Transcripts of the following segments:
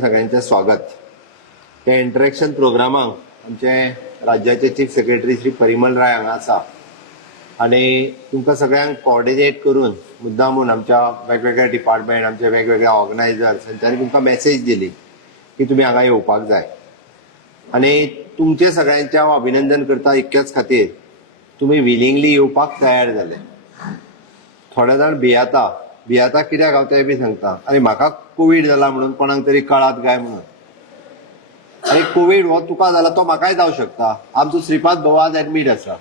सगळ्यांचे स्वागत. त्या इंटरॅक्शन प्रोग्रामाक आमचे राज्याचे चीफ सेक्रेटरी श्री परिमल राय हांगा आसा आणि तुमकां सगळ्यांक कोऑर्डिनेट करून मुद्दामून आमच्या वेगवेगळ्या डिपार्टमेंट आमचे वेगवेगळ्या ऑर्गनायझर्स हांच्यांनी तुमकां मेसेज दिली की तुमी हांगा येवपाक जाय आणि तुमचे सगळ्यांचे हांव अभिनंदन करता इतक्याच खातीर तुमी विलिंगली येवपाक तयार जाले. थोडे जाण भियाता कित्याक हांव तें बी सांगता. आनी म्हाका कोविड जाला म्हणून कोणाक तरी कळात काय म्हणून. आनी कोविड हो तुका जाला तो म्हाकाय जावं शकता. आमचो श्रीपाद भाऊ आज एडमीट आसा.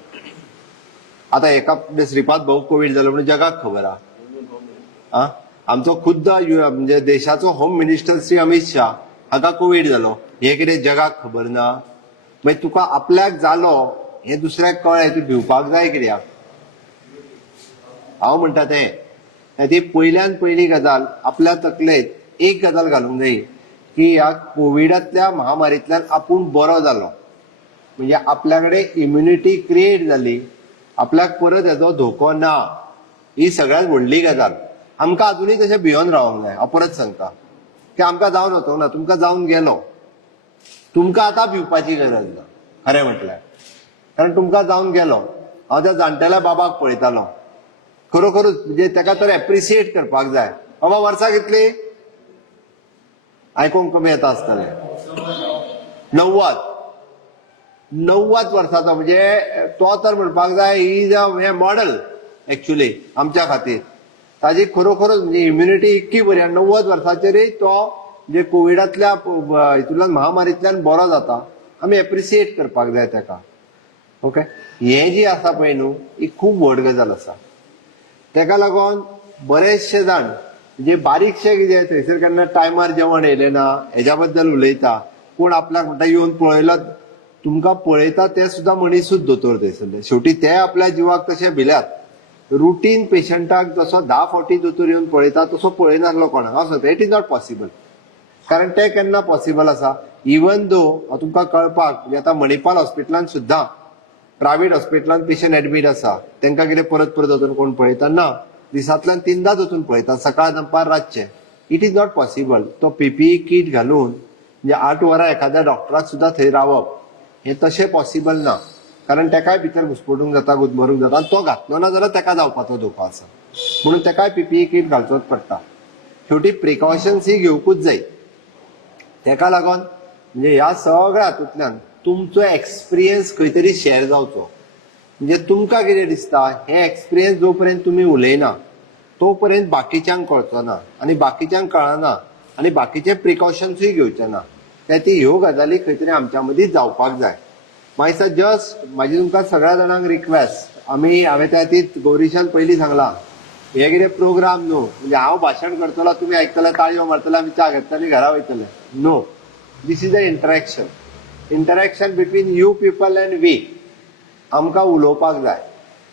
आतां एका श्रीपाद भाऊ कोविड जालो म्हणून जगाक खबर आहा. आमचो खुद्द म्हणजे देशाचो होम मिनिस्टर श्री अमित शाह हाका कोविड जालो हे कितें जगाक खबर ना. मागीर तुका आपल्याक जालो हे दुसऱ्याक कळ्ळें तूं भिवपाक जाय कित्याक. हांव म्हणटा तें ती पयल्यान पयली गजाल आपल्या तकलेत एक गजाल घालूंक जाय की ह्या कोविडांतल्या महामारींतल्यान आपूण बरो जालो म्हणजे आपल्या कडेन इम्युनिटी क्रिएट जाली, आपल्याक परत हेजो धोको ना. ही सगळ्यात व्हडली गजाल. आमकां अजुनूय तशें भियोन रावंक जाय. हांव परत सांगता की आमकां जावन वचोंक ना, तुमकां जावन गेलो. तुमकां आतां भिवपाची गरज ना खरें म्हटल्यार, कारण तुमकां जावन गेलो. हांव त्या जाणटेल्या बाबाक पळयतालो खरोखरूच म्हणजे ताका तर एप्रिशिएट करपाक जाय. बाबा वर्सां कितली आयकूंक कमी येता आसतलें 90 वर्साचो म्हणजे तो तर म्हणपाक जाय इज अ मॉडल एक्चुअली आमच्या खातीर. ताजी खरोखरच म्हणजे इम्युनिटी इतकी बरी 90 वर्साचेरय तो म्हणजे कोविडांतल्या हितूंतल्यान महामारींतल्यान बरो जाता. आमी एप्रिशिएट करपाक जाय ताका. ओके, हें जी आसा पळय न्हू ही खूब व्हड गजाल आसा. तेका लागून बरेचशे जाण म्हणजे बारीकशे कितें थंयसर केन्ना टायमार जेवण येयलें ना हेज्या बद्दल उलयता. कोण आपल्याक म्हणटा येवन पळयलो. तुमकां पळयता ते सुद्दां मनीसूच दोतोर थंयसरले. शेवटी ते आपल्या जिवाक तशे भिल्यात. रुटीन पेशंटाक जसो 10 फावटी दोतोर येवन पळयता तसो पळयनासलो कोणाक. हांव सांगता इट इज नॉट पॉसिबल. कारण ते केन्ना पॉसिबल आसा इवन दो तुमकां कळपाक म्हणजे आतां मणिपाल हॉस्पिटलान सुद्दां प्रायव्हेट हॉस्पिटलान पेशंट एडमीट आसा तांकां कितें परत परत वचून कोण पळयता ना. दिसांतल्यान 3दाच वचून पळयता, सकाळ दनपार रातचे. It is not possible. तो पीपीई किट घालून म्हणजे 8 वरां एखाद्या डॉक्टराक सुद्दां थंय रावप हें तशें पॉसिबल ना. कारण तेकाय भितर घुस्पटूंक जाता, गुदमरूंक जाता. तो घातलो ना जाल्यार तेका जावपाचो धोको आसा. म्हणून तेकाय पीपीई किट घालचोच पडटा. शेवटी प्रिकॉशन्स ही घेवकूच जाय. तेका लागून म्हणजे ह्या सगळ्या हातूंतल्यान तुमचो एक्सपिरियन्स खंय तरी शेअर जावचो. म्हणजे तुमकां कितें दिसता हे एक्सपिरियन्स जो पर्यंत तुमी उलयना तो पर्यंत बाकीच्यांक कळचो ना आनी बाकीच्यांक कळना आनी बाकीचे प्रिकॉशन्सूय घेवचे ना. ती ह्यो गजाली खंय तरी आमच्या मदीं जावपाक जाय. मागीर जस्ट म्हाजी तुमकां सगळ्या जाणांक रिक्वेस्ट. हांवें त्या खातीर गौरीशान पयलीं सांगलां हे कितें प्रोग्राम न्हू म्हणजे हांव भाशण करतलो तुमी आयकतले ताळयो मारतले आमी च्या घेतले घरा वयतले. No, this is a interaction between you people and we. आमकां उलोवपाक जाय.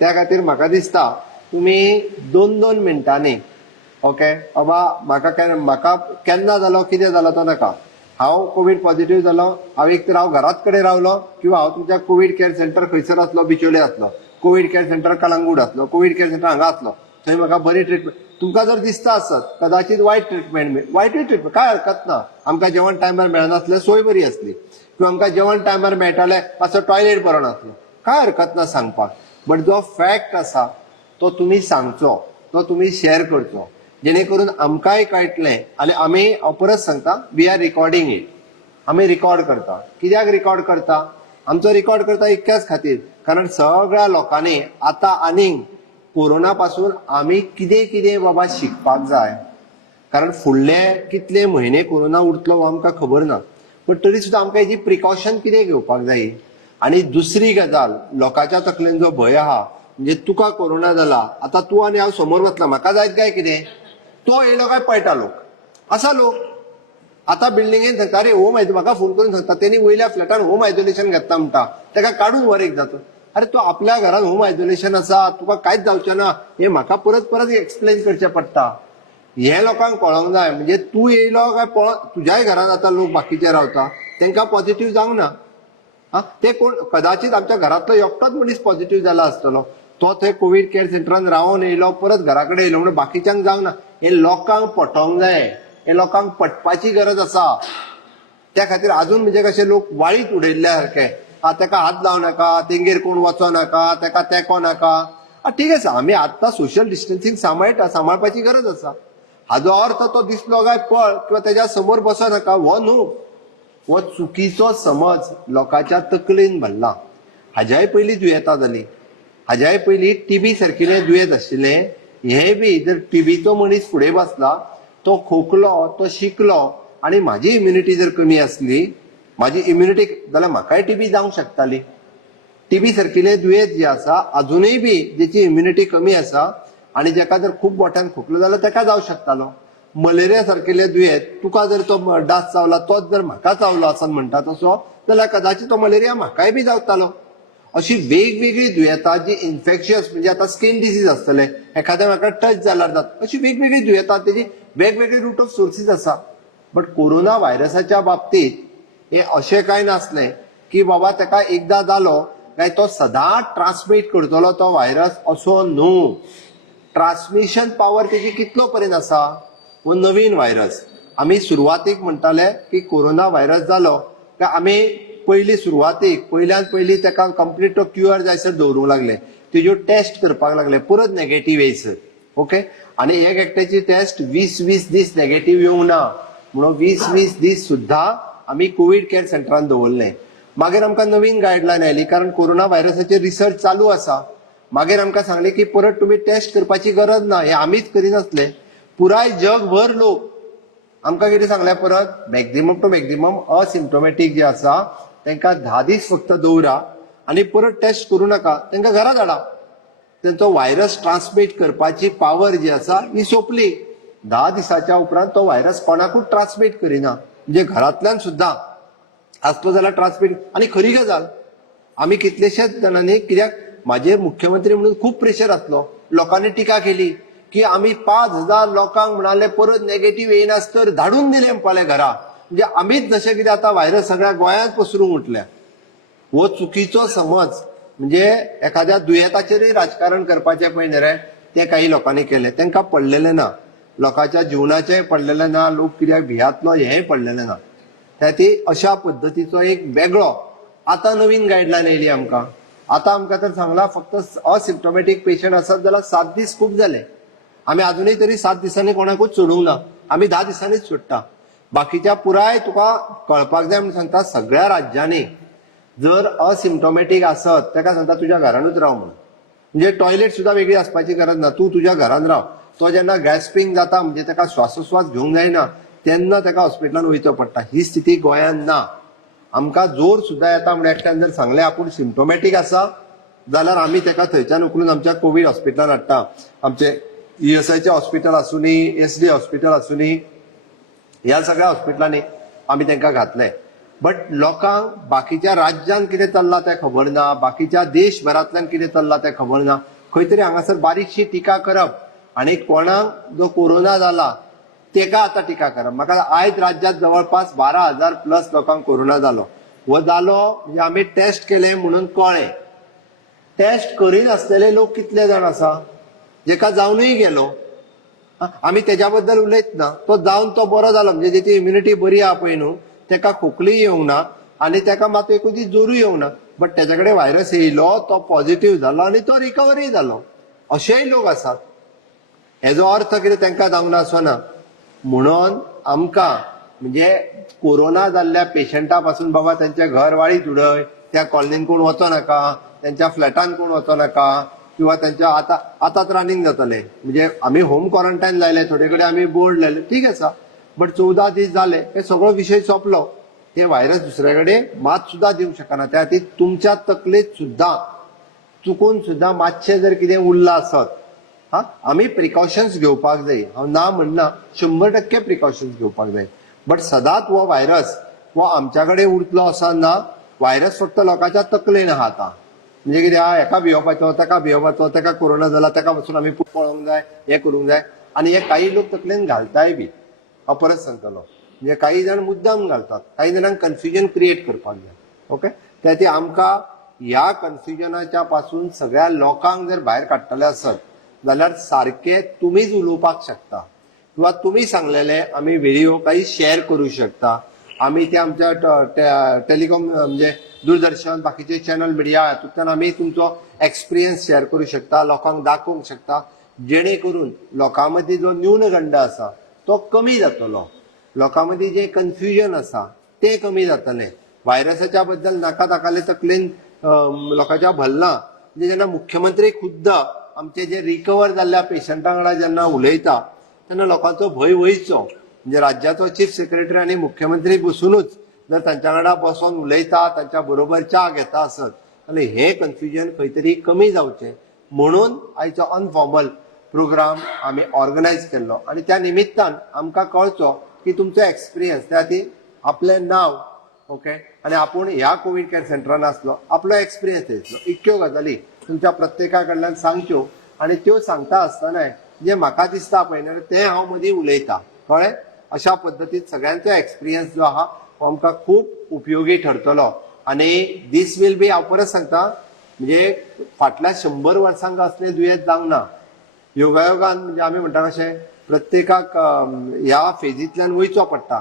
त्या खातीर म्हाका दिसता तुमी 2-2 मिनटांनी ओके बाबा म्हाका केन्ना जालो कितें जालो तो नाका. हांव कोविड पॉझिटिव्ह जालो, एक तर हांव घरात कडेन रावलो किंवा हांव तुमच्या कोविड केअर सेंटर खंयसर आसलो, बिचोले आसलो, कोविड केअर सेंटर कलंगूट आसलो, कोविड केअर सेंटर हांगा आसलो, थंय म्हाका बरी ट्रिटमेंट. तुमकां जर दिसता आसत कदाचित वायट ट्रिटमेंट काय हरकत ना. आमकां जेवण टायमार मेळनासलें, सोय बरी आसली किंवा आमकां जेवण टायमार मेळटालें मातसो टॉयलेट बरो नासलो, काय हरकत ना सांगपाक. बट जो फॅक्ट आसा तो तुमी सांगचो, तो तुमी शेअर करचो जेणे करून आमकांय कळटलें. आनी आमी हांव परत सांगता वी आर रिकॉर्डिंग इट. आमी रिकॉर्ड करता. कित्याक रिकॉर्ड करता? आमचो रिकॉर्ड करता इतक्याच खातीर कारण सगळ्या लोकांनी आतां आनीक कोरोना पासून आमी कितें कितें बाबा शिकपाक जाय. कारण फुडले कितले म्हयने कोरोना उरतलो हो आमकां खबर ना. पण तरी सुद्दां आमकां हेजी प्रिकॉशन कितें घेवपाक जाय. आनी दुसरी गजाल लोकांच्या तकलेन जो भंय आहा म्हणजे तुका कोरोना जाला आतां तूं आनी हांव समोर वतला म्हाका जायत काय कितें तो येयलो काय पळयता लोक आसा लोक. आतां बिल्डिंगेन सांगता अरे होम म्हाका फोन करून सांगता तेणी वयल्या फ्लॅटान होम आयसोलेशन घेता म्हणटा ताका काडून व्हर एक जातो. अरे तूं आपल्या घरान होम आयसोलेशन आसा तुका कांयच जावचें ना हे म्हाका परत एक्सप्लेन करचें पडटा. हे लोकांक कळोंक जाय. म्हणजे तूं येयलो काय तुज्याय घरान आतां लोक बाकीचे रावता तांकां पॉझिटिव्ह जावंक ना. ते कोण कदाचित आमच्या घरांतलो एकटोच मनीस पॉझिटिव्ह जाला आसतलो तो थंय कोविड केअर सेंटरान रावून येयलो परत घरा कडेन येयलो म्हणून बाकीच्यांक जावंक ना. हे लोकांक पटोवंक जाय हे लोकांक पटपाची गरज आसा. त्या खातीर अजून म्हणजे कशे लोक वाळीत उडयल्ल्या सारखे, तेका हात लावं नाका, तेंगेर कोण वचो नाका, तेका तेको नाका. ठीक आसा, आमी आत्तां सोशल डिस्टन्सिंग सांबाळपाची गरज आसा. हाजो अर्थ तो दिसलो काय पळ किंवा तेज्या समोर बसो नाका हो न्हू. हो चुकीचो समज लोकांच्या तकलेन भरला. हाज्याय पयलीं दुयेंतां जाली, हाज्याय पयलीं टीबी सारकिलें दुयेंत आशिल्लें. हे बी जर टीबीचो मनीस फुडें बसला, तो खोकलो, तो शिंकलो आणि माझी इम्युनिटी जर कमी असली, माझी इम्युनिटी जाल्यार म्हाकाय टीबी जावंक शकताली. टीबी सारकिलें दुयेंत जे आसा अजूनय बी जेची इम्युनिटी कमी आसा आणि जेका जर खूप मोठ्यान खोकलो जाल्यार तेका जावं शकतालो. मलेरिया सारकिलें दुयेंत तुका जर तो डास चावला, तोच जर म्हाका चावलो आसन म्हणटा तसो, जाल्यार कदाचित तो मलेरिया म्हाकाय बी जावतालो. अशी वेगवेगळी दुयेंतां जी इन्फेक्शियस म्हणजे आता स्किन डिसीज आसतले, एखाद्या म्हाका टच जाल्यार जाता, अशी वेगवेगळी दुयेंतां तेजी वेगवेगळे रूट ऑफ सोर्सीस आसा. बट कोरोना व्हायरसाच्या बाबतीत हे अशें कांय नासलें की बाबा तेका एकदां जालो काय तो सदांच ट्रान्समीट करतलो तो व्हायरस, असो न्हू. ट्रान्समिशन पावर तेजी कितलो पर्यंत आसा. हो नवीन व्हायरस. आमी सुरवातीक म्हणटाले की कोरोना व्हायरस जालो काय आमी पयल्यान पयली तेका कंप्लीट तो क्युअर जायसर दवरूंक लागले. तेज्यो टेस्ट करपाक लागले, परत नेगेटिव्ह येयसर. ओके, आणि एक एकट्याची टेस्ट 20-20 दीस नेगेटिव्ह येवंक ना म्हणून 20-20 दीस सुद्धा आमी कोविड केअर सेंटरान दवरले. मागीर आमकां नवीन गायडलायन आयली, कारण कोरोना व्हायरसाचेर रिसर्च चालू आसा. मागीर आमकां सांगले की परत तुमी टेस्ट करपाची गरज ना, हे आमीच करिनासले, पुराय जगभर लोक. आमकां कितें सांगलें परत, मॅक्झिमम टू मॅक्झिमम असिम्प्टोमॅटीक जे आसा तांकां 10 दीस फक्त दवरा आणि परत टेस्ट करू नाका, तांकां घरा धाडा. त्यांचो व्हायरस ट्रान्समीट करपाची पावर जी आसा ही सोंपली. 10 दिसाच्या उपरांत तो व्हायरस कोणाकूच ट्रान्समीट करिना, म्हणजे घरांतल्यान सुद्धा आसलो जाल्यार ट्रान्समीट. आणि खरी गजाल, आमी कितलेशेच जाणांनी, कित्याक म्हाजेर मुख्यमंत्री म्हणून खूप प्रेशर आसलो, लोकांनी टिका केली की आमी 5,000 लोकांक म्हणाले परत नेगेटिव्ह येयनास तर धाडून दिले म्हणपाले घरा. म्हणजे आमीच जशें कितें आतां व्हायरस सगळ्या गोंयांत पसरूंक उठल्या. हो चुकीचो समज. म्हणजे एखाद्या दुयेंताचेरय राजकारण करपाचें पळय न्ही रे, तें काही लोकांनी केलें. तांकां पडलेलें ना, लोकांच्या जिवनाचेंय पडलेलें ना, लोक कित्याक भियातलो हेंय पडलेलें ना. त्या अशा पद्दतीचो एक वेगळो आतां नवीन गायडलायन येयली आमकां. आतां आमकां तर सांगलां फक्त असिम्प्टोमॅटीक पेशंट आसत जाल्यार 7 दीस खूब जाले. आमी अजूनय तरी 7 दिसांनी कोणाकूच सोडूंक ना, आमी 10 दिसांनीच सोडटा. बाकीच्या पुराय तुका कळपाक जाय म्हणून सांगता, सगळ्या राज्यांनी जर असिम्प्टोमॅटीक आसत ताका सांगता तुज्या घरानूच राव म्हणून. म्हणजे टॉयलेट सुद्धा वेगळी आसपाची गरज ना, तूं तुज्या घरान राव. तो जेन्ना गॅस्पिंग जाता म्हणजे ताका श्वासोश्वास घेवंक जायना तेन्ना ताका हॉस्पिटलान वयचो पडटा. ही स्थिती गोंयांत ना. आमकां जोर सुद्धा येता म्हणजे एकट्यान जर सांगलें आपूण सिम्प्टोमॅटीक आसा जाल्यार आमी ताका थंयच्यान उखलून आमच्या कोवीड हॉस्पिटलान हाडटा. आमचे ESIचे हॉस्पिटल आसूनी, SD हॉस्पिटल आसूनी, ह्या सगळ्या हॉस्पिटलांनी आमी तांकां घातले. बट लोकांक बाकीच्या राज्यांत कितें चल्लां तें खबर ना, बाकीच्या देशभरांतल्यान कितें चल्लां तें खबर ना. खंय तरी हांगासर बारीकशी टिका करप आनी कोणाक जो कोरोना जाला तेका आतां टिका करप. म्हाका आयज राज्यांत जवळपास 12,000 प्लस लोकांक कोरोना जालो. हो जालो म्हणजे आमी टेस्ट केले म्हणून कळ्ळें. टेस्ट करिनासलेले लोक कितले जाण आसा, जेका जावनूय गेलो. आमी तेज्या बद्दल उलयत ना, तो जावन तो बरो जालो म्हणजे जेची इम्युनिटी बरी आहा पळय न्हू, तेका खोकलीय येवंक ना आनी तेका मात एकूच दीस जोरूय येवंक ना. बट तेच्या कडेन व्हायरस येयलो, तो पॉझिटिव्ह जालो आनी तो रिकवरी जालो. अशेय लोक आसात. हेजो अर्थ कितें तांकां जावंक ना असो ना. म्हणून आमकां म्हणजे कोरोना जाल्ल्या पेशंटा पासून बाबा त्यांच्या घर वाळीत उडय, त्या कॉलनीन कोण वचो नाका, त्यांच्या फ्लॅटान कोण वचो नाका, किंवा त्यांच्या आतांच रनिंग जातले. म्हणजे आमी होम क्वारंटायन लायले, थोडे कडेन आमी बोर्ड लायले, ठीक आसा. बट 14 दीस जाले, हे सगळो विशय सोंपलो. हे व्हायरस दुसरे कडेन मात सुद्धा दिवंक शकना. त्या खातीर तुमच्या तकलेत सुद्धा चुकून सुद्धा मातशें जर कितें उरलां आसत, आमी प्रिकॉशन्स घेवपाक जाय. हांव ना म्हणना, 100% प्रिकॉशन्स घेवपाक जाय. बट सदांच हो व्हायरस हो आमच्या कडेन उरतलो असो ना. व्हायरस फक्त लोकांच्या तकलेन आहा आतां. म्हणजे कितें आहा, हेका भिवपाचो, तेका भिवपाचो, तेका कोरोना जाला तेका पासून आमी पळोवंक जाय, हे करूंक जाय. आनी हे काही लोक तकलेन घालताय बी. हांव परत सांगतलो, म्हणजे काही जाण मुद्दाम घालतात, काही जाणांक कन्फ्युजन क्रिएट करपाक जाय. ओके, त्या खातीर आमकां ह्या कन्फ्युजनाच्या पासून सगळ्या लोकांक जर भायर काडटले आसत जाल्यार सारखे तुमीच उलोवपाक शकता. किंवा तुम्ही सांगलेले आम्ही व्हिडिओ काही शेअर करू शकता. आम्ही ते आमच्या टेलिकॉम म्हणजे दूरदर्शन बाकीचे चॅनल मिडिया हातूंतल्यान आम्ही तुमचो एक्सपिरियन्स शेअर करू शकता, लोकांक दाखोवंक शकता, जेणे करून लोकां मदीं जो न्यूनगंड आसा तो कमी जातलो. लोकां मदीं जे कन्फ्युजन आसा ते कमी जातलें. व्हायरसाच्या बद्दल नाका ताकाले तकलेन लोकांच्या भरना. म्हणजे जेन्ना मुख्यमंत्री खुद्द आमचे जे रिकवर जाल्ल्या पेशंटां वांगडा जेन्ना उलयता तेन्ना लोकांचो भंय वयचो. म्हणजे राज्याचो चीफ सेक्रेटरी आनी मुख्यमंत्री बसूनच जर तांच्या वांगडा बसोन उलयता, तांच्या बरोबर च्या घेता आसत जाल्यार हे कन्फ्युजन खंय तरी कमी जावचें म्हणून आयचो अनफॉर्मल प्रोग्राम आमी ऑर्गनायज केल्लो. आनी त्या निमित्तान आमकां कळचो की तुमचो एक्सपिरियन्स त्या खातीर आपलें नांव ओके आनी आपूण ह्या कोवीड केअर सेंटरान आसलो आपलो एक्सपिरियन्स दितलो. इतक्यो गजाली तुमच्या प्रत्येका कडल्यान सांगच्यो आनी त्यो सांगता आसतना जे म्हाका दिसता पळय न्हय तें हांव मदीं उलयतां कळ्ळें. अशा पद्दतीन सगळ्यांचो एक्सपिरियन्स जो आहा तो आमकां खूब उपयोगी ठरतलो. आनी दीस वील बी हांव परत सांगता म्हणजे फाटल्या 100 वर्सांक असलें दुयेंस जावंक ना. योगायोगान म्हणजे आमी म्हणटा अशें प्रत्येकाक ह्या फेजींतल्यान वयचो पडटा.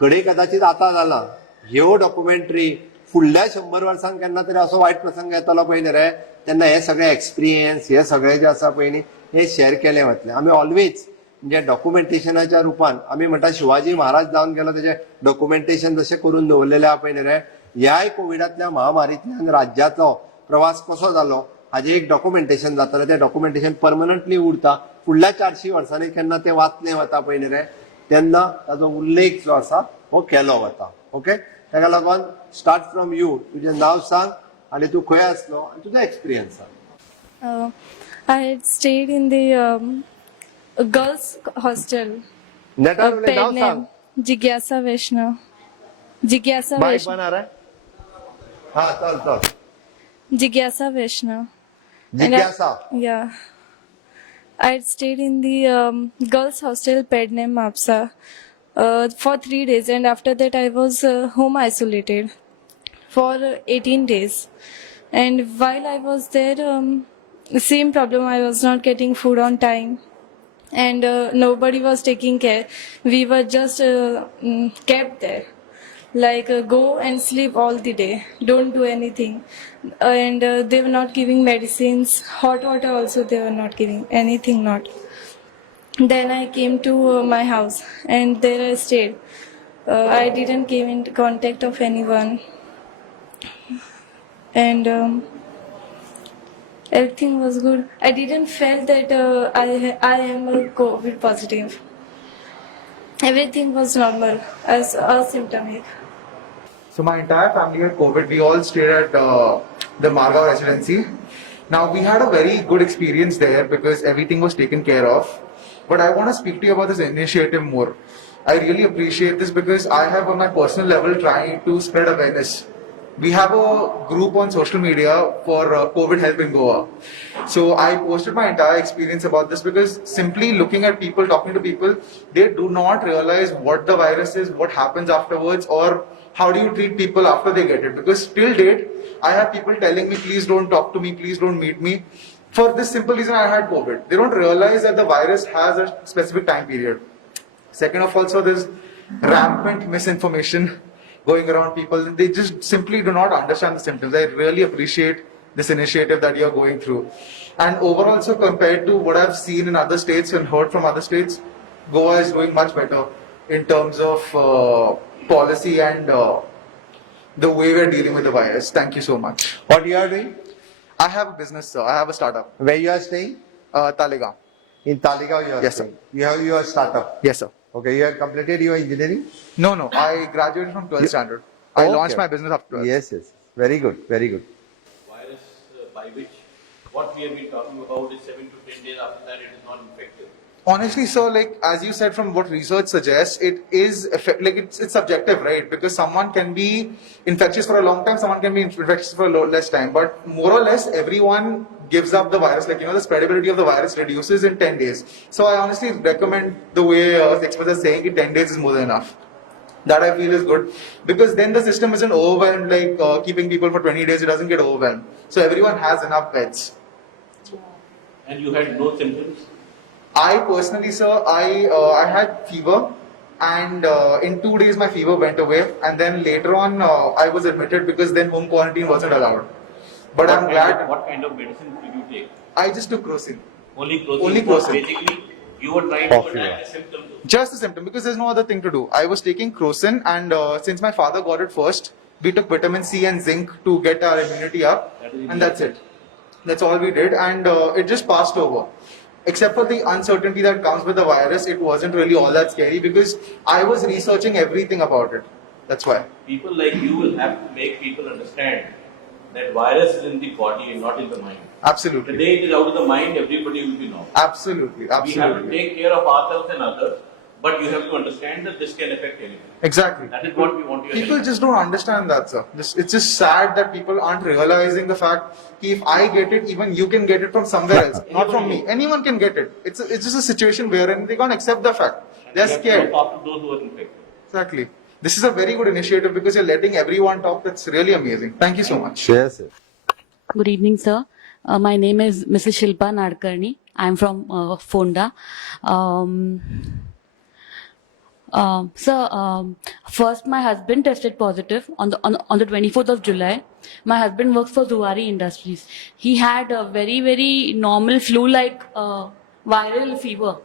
घडये कदाचित आतां जाला ह्यो डॉक्युमेंटरी फुडल्या 100 वर्सांक केन्ना तरी असो वायट प्रसंग येतलो पळय न्ही रे तेन्ना हे सगळे एक्सपिरियन्स हे सगळे जे आसा पळय न्ही हे शेअर केले वतले. आमी ऑलवेज म्हणजे डॉक्युमेंटेशनाच्या रुपान आमी म्हणटा शिवाजी महाराज जावन गेलो तेजे डॉक्युमेंटेशन जशें करून दवरलेलें आहा पळय न्ही रे ह्याय कोविडांतल्या महामारींतल्यान राज्याचो प्रवास कसो जालो हाजे एक डॉक्युमेंटेशन जातालें. तें डॉक्युमेंटेशन परमनंटली उरता. फुडल्या 400 वर्सांनी केन्ना तें वाचलें वता पळय न्ही रे तेन्ना ताजो उल्लेख जो आसा हो केलो वता. ओके ताका लागून स्टार्ट फ्रॉम यू तुजें नांव सांग आनी तूं खंय आसलो आनी तुजो एक्सपिरियन्स सांग. I had stayed in the girls' hostel. नेटार उलय नांव Paid सांग. name Jigyasa Vaishnav. Jigyasa मायक Vaishnav. बना रे हा चल चल. Jigyasa Vaishnav. जिज्ञासा Yeah. I had stayed in the girls' hostel paid name Mapsa for 3 days, and after that I was home isolated for 18 days. And while I was there, the same problem, I was not getting food on time, and nobody was taking care. We were just kept there, like go and sleep all the day, don't do anything. And they were not giving medicines, hot water also they were not giving, anything not. Then I came to my house and there I stayed. I didn't came into contact of anyone, and everything was good. I didn't feel that I am a COVID positive. Everything was normal, as asymptomatic. So my entire family had COVID. We all stayed at the Margao residency. Now we had a very good experience there because everything was taken care of. But I want to speak to you about this initiative more. I really appreciate this because I have on my personal level trying to spread awareness. We have a group on social media for COVID help in Goa. So I posted my entire experience about this because simply looking at people, talking to people, they do not realize what the virus is, what happens afterwards, or how do you treat people after they get it. Because till date, I have people telling me, please don't talk to me, please don't meet me. For this simple reason, I had COVID. They don't realize that the virus has a specific time period. Second of all, so there's rampant misinformation going around people. They just simply do not understand the symptoms. I really appreciate this initiative that you're going through. And overall, so compared to what I've seen in other states and heard from other states, Goa is doing much better in terms of policy and the way we're dealing with the virus. Thank you so much. What you are doing? I have a business, sir. I have a startup. Where you are staying? Talegaon. In Talegaon you are Yes, sir. staying. You have your startup. Yes, sir. Okay, you have completed your engineering? No, I graduated from 12th standard. I Okay. launched my business after 12th. Yes. Very good, very good. Virus by which what we have been talking about is 7 to 10 days after that it is not infective. Honestly, so like as you said, from what research suggests, it is it's subjective, right? Because someone can be infectious for a long time, someone can be infectious for a less time. But more or less, everyone gives up the virus. Like the spreadability of the virus reduces in 10 days. So I honestly recommend the way experts are saying it. 10 days is more than enough. That I feel is good because then the system isn't overwhelmed. Like keeping people for 20 days, it doesn't get overwhelmed. So everyone has enough beds. And you had no symptoms? I personally, sir, I had fever, and in 2 days my fever went away, and then later on I was admitted because then home quarantine wasn't allowed. But I'm glad What kind of medicine did you take? I just took Crocin. Only closing. Only closing. Basically, you were trying to attack the symptoms. Just a symptom because there's no other thing to do. I was taking Crocin, and since my father got it first, we took vitamin C and zinc to get our immunity up, and that's it. That's all we did, and it just passed over. Except for the uncertainty that comes with the virus, it wasn't really all that scary because I was researching everything about it. That's why. People like you will have to make people understand that virus is in the body and not in the mind. The Absolutely. day it is out of the mind, everybody will be normal. Absolutely. We have to Absolutely. take care of ourselves and others, but you have to understand that this can affect anyone. Exactly. That is what we want you to People help. just don't understand that, sir. It's just sad that people aren't realizing the fact that if I get it, even you can get it from somewhere else, not from me. Anyone can get it. It's just a situation wherein they can't accept the fact. They're We have to scared. look after those who are infected. Exactly. This is a very good initiative because you're letting everyone talk. That's really amazing. Thank you so much. Yes. Good evening, sir. My name is Mrs. Shilpa Nadkarni. I'm from Fonda. Sir, first my husband tested positive on the 24th of July. My husband works for Zuari Industries. He had a very normal flu-like viral fever,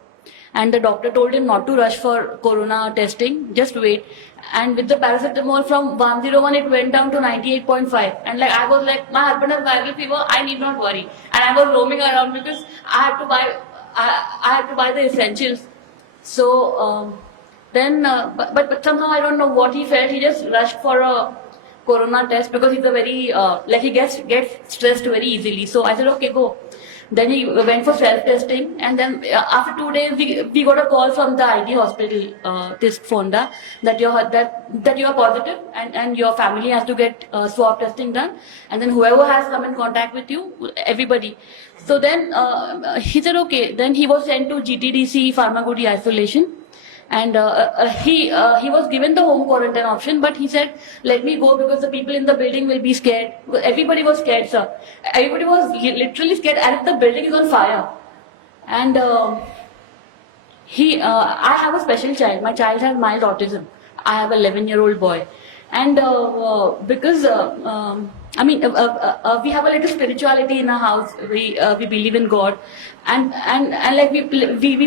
and the doctor told him not to rush for corona testing. Just wait. And with the paracetamol from 101, it went down to 98.5. And like I was like, my husband has viral fever. I need not worry. And I was roaming around because I had to buy. I had to buy the essentials. So. But somehow I don't know what he felt. He just rushed for a corona test because he's a very he gets stressed very easily. So I said, okay, go. Then he went for self-testing, and then after 2 days we got a call from the ID hospital, this Fonda, that you are positive and your family has to get swab testing done, and then whoever has come in contact with you, everybody. So then he said, okay. Then he was sent to GTDC Pharmagudi isolation. And he was given the home quarantine option, but he said, let me go because the people in the building will be scared. Everybody was scared, sir. Everybody was literally scared as if the building is on fire. And I have a special child. My child has mild autism. I have an 11-year-old boy. And because we have a little spirituality in our house. We believe in God, and like we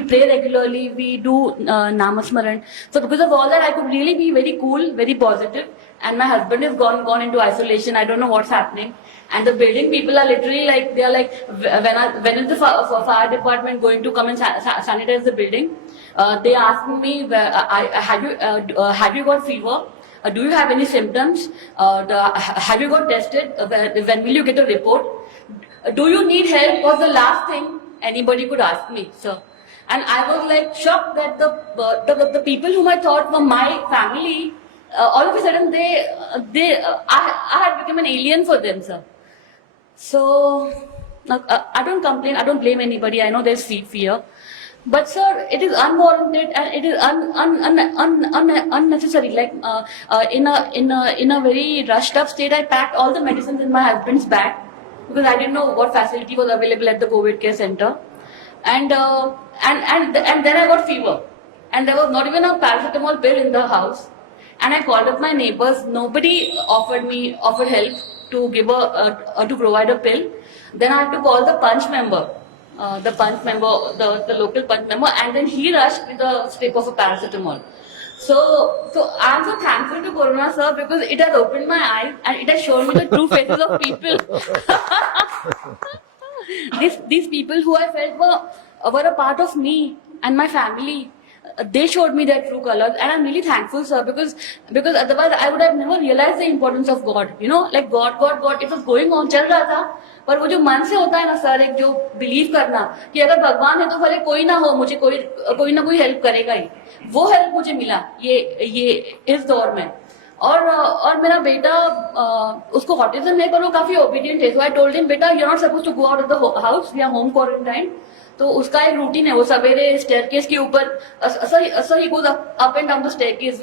pray regularly. We do namasmaran. So because of all that, I could really be very cool, very positive. And my husband is gone into isolation. I don't know what's happening. And the building people are literally like, they are like, when is the fire department going to come and sanitize the building? They asked me, have you got fever? Do you have any symptoms? Have you got tested? When will you get a report? Do you need help? Was the last thing anybody could ask me, sir. And I was like shocked that the people whom I thought were my family, all of a sudden I had become an alien for them, sir. So I don't complain. I don't blame anybody. I know there's fear. But sir, it is unwarranted and it is unnecessary. Like in a very rushed up state, I packed all the medicines in my husband's bag because I didn't know what facility was available at the COVID care center. And then I got fever, and there was not even a paracetamol pill in the house. And I called up my neighbors. Nobody offered help to to provide a pill. Then I had to call the punch member. The local punch member, and then he rushed with a strip of a paracetamol. So I'm so thankful to Corona, sir, because it has opened my eyes and it has shown me the true faces of people. These people who I felt were a part of me and my family. They showed me their true colors, and I'm really thankful, sir, because otherwise I would have never realized the importance of God. You know, like God. It was going on, चल रहा था, पर वो जो मन से होता है ना sir, एक जो बिलीव करना कि अगर भगवान है तो भले कोई ना हो, मुझे कोई ना कोई हेल्प करेगा ही, वो हेल्प मुझे मिला ये इस दौर में. और मेरा बेटा उसको ऑटिज्म है पर वो काफी ओबीडियंट है. सो आई टोल्ड हिम, बेटा you are not supposed to go out of the house, we are home quarantine. तो उसका एक रूटीन है, वो सवेरे स्टेयरकेस के ऊपर sir he goes up end down the staircase.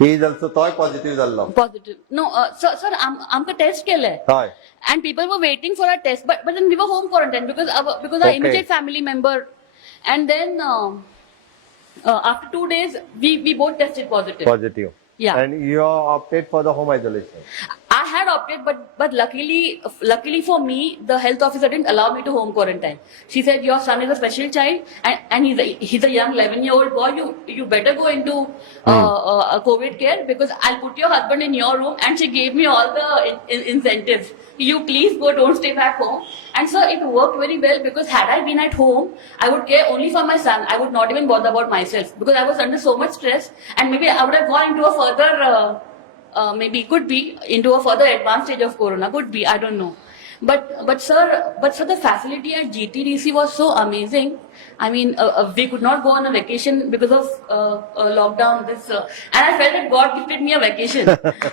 He is also toy positive जाल्लो. Positive. No, sir, आमका taste केलंय. Toy. And people were waiting for our test, but then we were home quarantine because our immediate family member And then after 2 days, we both tested positive. Positive. Yeah. And you opted for the home isolation. I had opted, but luckily for me, the health officer didn't allow me to home quarantine. She said, "Your son is a special child, and he's a young 11-year-old boy. You better go into a COVID care because I'll put your husband in your room." And she gave me all the incentives. You please go, don't stay back home. And so it worked very well because had I been at home, I would care only for my son. I would not even bother about myself because I was under so much stress, and maybe I would have gone into a further. Maybe could be into a further advanced stage of corona, could be, I don't know. But sir, the facility at GTDC was so amazing. I mean, we could not go on a vacation because of lockdown. And I felt that God gifted me a vacation.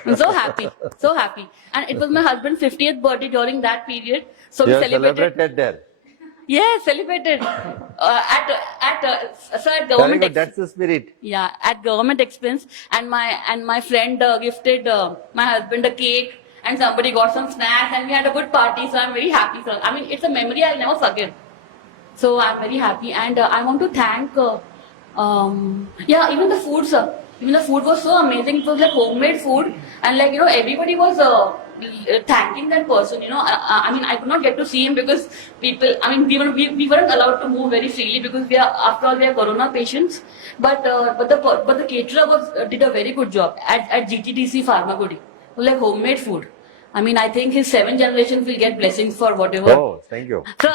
I'm so happy, so happy. And it was my husband's 50th birthday during that period, so we You have celebrated. celebrated there. Yeah, celebrated at Very government. good. That's the spirit. Yeah, at government expense, and my friend gifted my husband a cake, and somebody got some snacks, and we had a good party. So I'm very happy, sir. I mean, it's a memory I'll never forget. So I'm very happy, and I want to thank. Yeah, even the food, sir. Even the food was so amazing. It was like homemade food, and like everybody was thanking that person. I mean, I could not get to see him because people. I mean, we weren't allowed to move very freely because after all we are corona patients. But the caterer did a very good job at GTDC Pharmagudi. Like homemade food. I mean, I think his 7 generations will get blessings for whatever. Oh, thank you. Sir,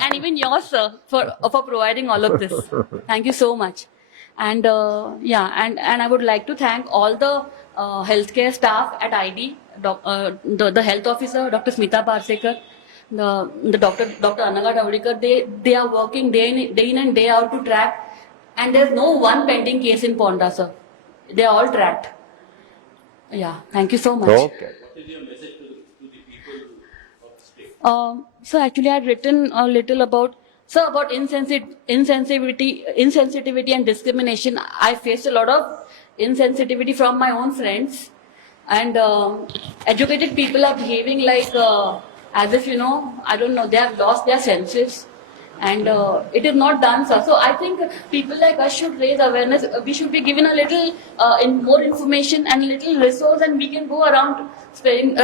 and even yours, sir, for providing all of this. Thank you so much. And yeah, and I would like to thank all the healthcare staff at ID, the health officer, Dr. Smita Parsekar, the Dr. Anaga Daudikar. They are working day in and day out to track, and there's no one pending case in Ponda, sir. They are all tracked. Yeah, thank you so much. Okay. What is your message to the people of the state? So actually, I had written a little about insensitivity and discrimination. I faced a lot of insensitivity from my own friends, and educated people are behaving like as if I don't know, they have lost their senses. And it is not done, sir. So I think people like us should raise awareness. We should be given a little more information and little resource, and we can go around spreading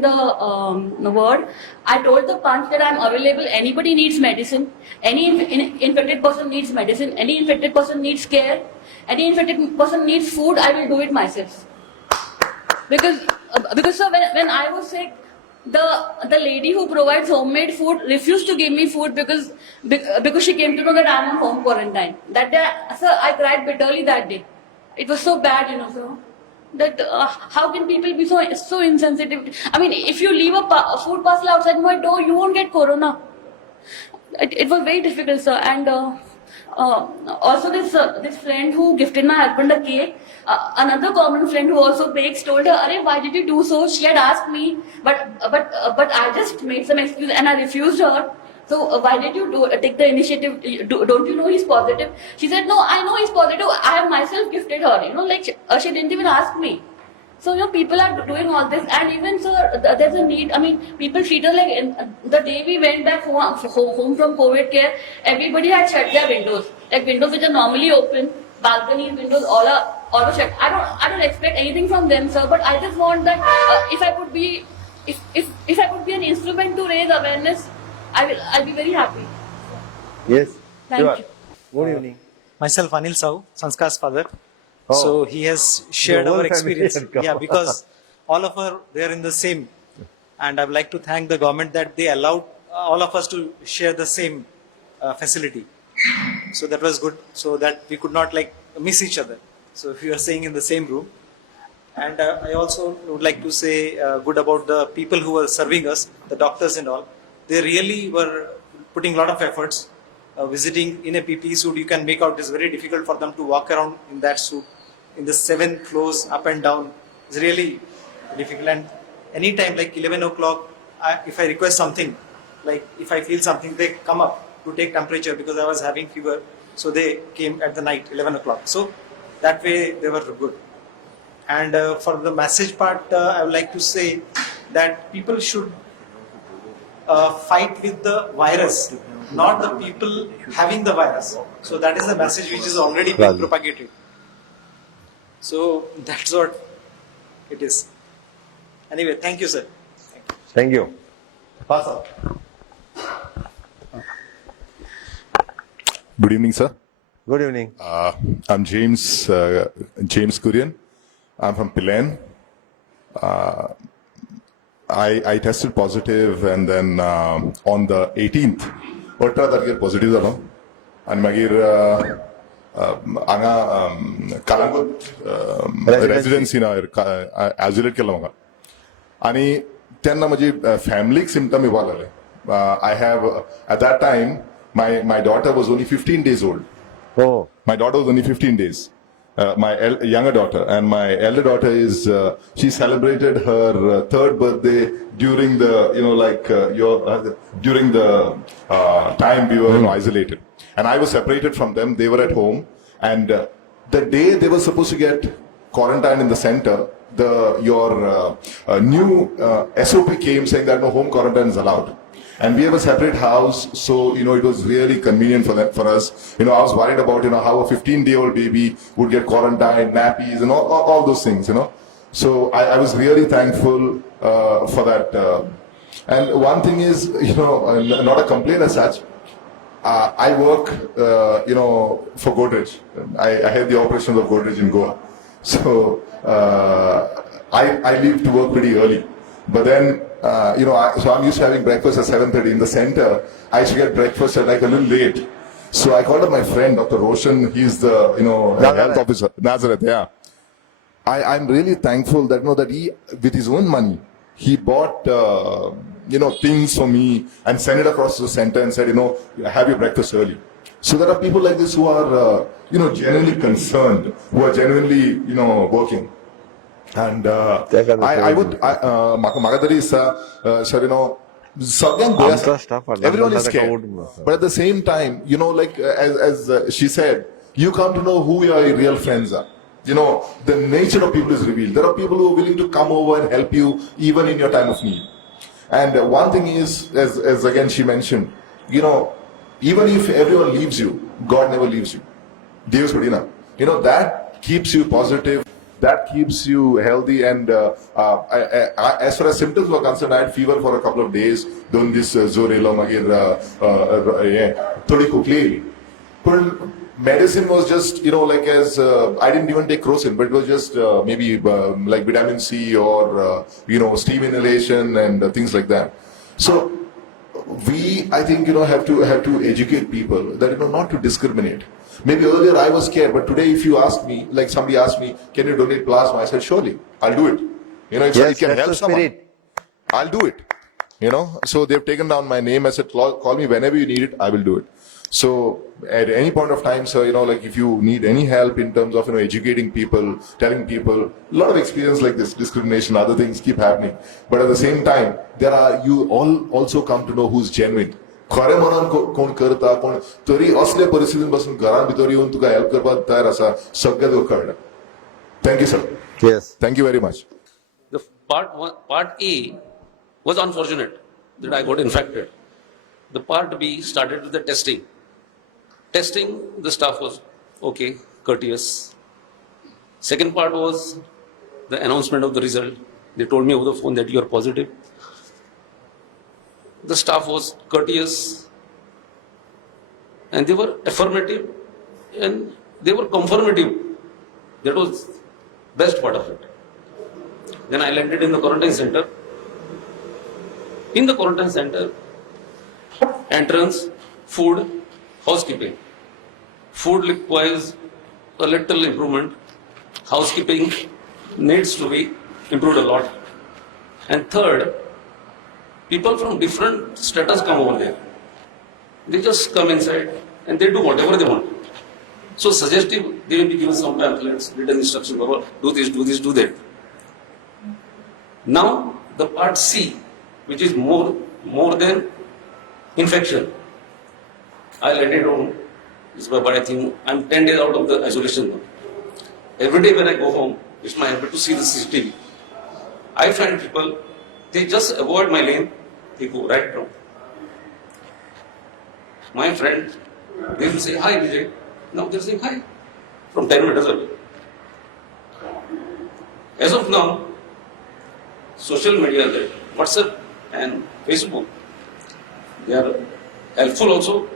the word. I told the punch that I'm available. Anybody needs medicine. Any infected person needs medicine. Any infected person needs care. Any infected person needs food. I will do it myself. Because sir, when I was sick, the lady who provides homemade food refused to give me food because she came to know that I'm on home quarantine. That day, sir, I cried bitterly that day. It was so bad, sir. That how can people be so insensitive? I mean, if you leave a food parcel outside my door, you won't get corona. It was very difficult, sir. And also this friend who gifted my husband a cake, another common friend who also bakes told her, "Arey, why did you do so?" She had asked me, but I just made some excuse and I refused her. So why did you take the initiative? Don't you know he's positive? She said, "No, I know he's positive. I have myself gifted her." She didn't even ask me. So people are doing all this, and even sir, there's a need. I mean, people treat us like the day we went back home from COVID care, everybody had shut their windows, like windows which are normally open, balconies, windows, all are shut. I don't expect anything from them, sir, but I just want that if I could be an instrument to raise awareness, I'll be very happy. Yes. Thank Sure. you. Good evening. Myself, Anil Sahu, Sanskar's father. Oh. So he has shared The whole our family experience. had come. Yeah, because all of us they are in the same, and I would like to thank the government that they allowed all of us to share the same facility. So that was good. So that we could not miss each other. So if you are staying in the same room, and I also would like to say good about the people who were serving us, the doctors and all. They really were putting a lot of efforts. Visiting in a PPE suit, you can make out it's very difficult for them to walk around in that suit in the 7 floors up and down. It's really difficult. And anytime, like 11 o'clock, if I request something, like if I feel something, they come up to take temperature because I was having fever. So they came at the night, 11 o'clock. So that way they were good. And for the message part, I would like to say that people should fight with the virus, not the people having the virus. So that is the message which is already being propagated. So that's what it is. Anyway, thank you, sir. Thank you. Pass on. Good evening, sir. Good evening. I'm James Kurian. I'm from Pilan. I tested positive, and then on the 18th, positive zalo. And magir anga Kalangut residency na isolate केला मगा. आणि त्यांना माझी family symptom इवाले. I have at that time my daughter was only 15 days old. Oh. My daughter was only 15 days. My younger daughter, and my elder daughter is she celebrated her third birthday during the during the time we were isolated, and I was separated from them. They were at home, and the day they were supposed to get quarantined in the center, your new SOP came saying that no home quarantine is allowed. And we have a separate house, so it was really convenient for us. I was worried about how a 15-day-old baby would get quarantined, nappies, and all those things. So I was really thankful for that. And one thing is, not a complaint as such. I work, for Godrej. I had the operations of Godrej in Goa, so I leave to work pretty early. But then, so I'm used to having breakfast at 7:30 in the center. I used to get breakfast at like a little late. So I called up my friend, Dr. Roshan. He's the, health officer, Nazareth, yeah. I'm really thankful that, that he, with his own money, he bought, things for me and sent it across to the center and said, have your breakfast early. So there are people like this who are, genuinely concerned, who are genuinely, working. And I would, Magadari sir, everyone is scared. But at the same time, like as she said, you come to know who your real friends are. The nature of people is revealed. There are people who are willing to come over and help you even in your time of need. And one thing is, as again she mentioned, even if everyone leaves you, God never leaves you. Deus Vadina. That keeps you positive. That keeps you healthy, and as far as symptoms were concerned, I had fever for a couple of days. Doing this zorelo magir thodi kukli. But medicine was just like as I didn't even take Crocin, but it was just maybe like vitamin C or steam inhalation and things like that. So we, I think, have to educate people that not to discriminate. Maybe earlier I was scared, but today if you ask me, like somebody asked me, can you donate plasma? I said, surely, I'll do it. If it can help someone, I'll do it. So they've taken down my name. I said, call me whenever you need it, I will do it. So at any point of time, sir, like if you need any help in terms of, educating people, telling people, a lot of experience like this, discrimination, other things keep happening. But at the same time, you all also come to know who's genuine. खरे मनान कोण करता कोण तरी असल्या परिस्थितीत बसून घरात भितर येऊन तुका हेल्प करपाक तयार आसा सगळ्या तुका कळटा. Thank you, sir. Yes. Thank you very much. The part A was unfortunate that I got infected. The part B started with the testing. Testing, the staff was okay, courteous. Second part was the announcement of the result. They told me over the phone that you are positive. The staff was courteous, and they were affirmative, and they were confirmative. That was best part of it. Then I landed in the quarantine center. In the quarantine center, entrance, food, housekeeping. Food requires a little improvement. Housekeeping needs to be improved a lot. And third, people from different status come over there. They just come inside and they do whatever they want. So suggestive, they will be given some pamphlets, written instruction, do this, do this, do that. Now the part C, which is more than infection. I landed home, but I think I'm 10 days out of the isolation now. Every day when I go home, it's my habit to see the CCTV. I find people, they just avoid my lane they go right now. My friend, they will say, hi Vijay. Now they're saying hi from 10 meters away. As of now, social media, like WhatsApp and Facebook, they are helpful also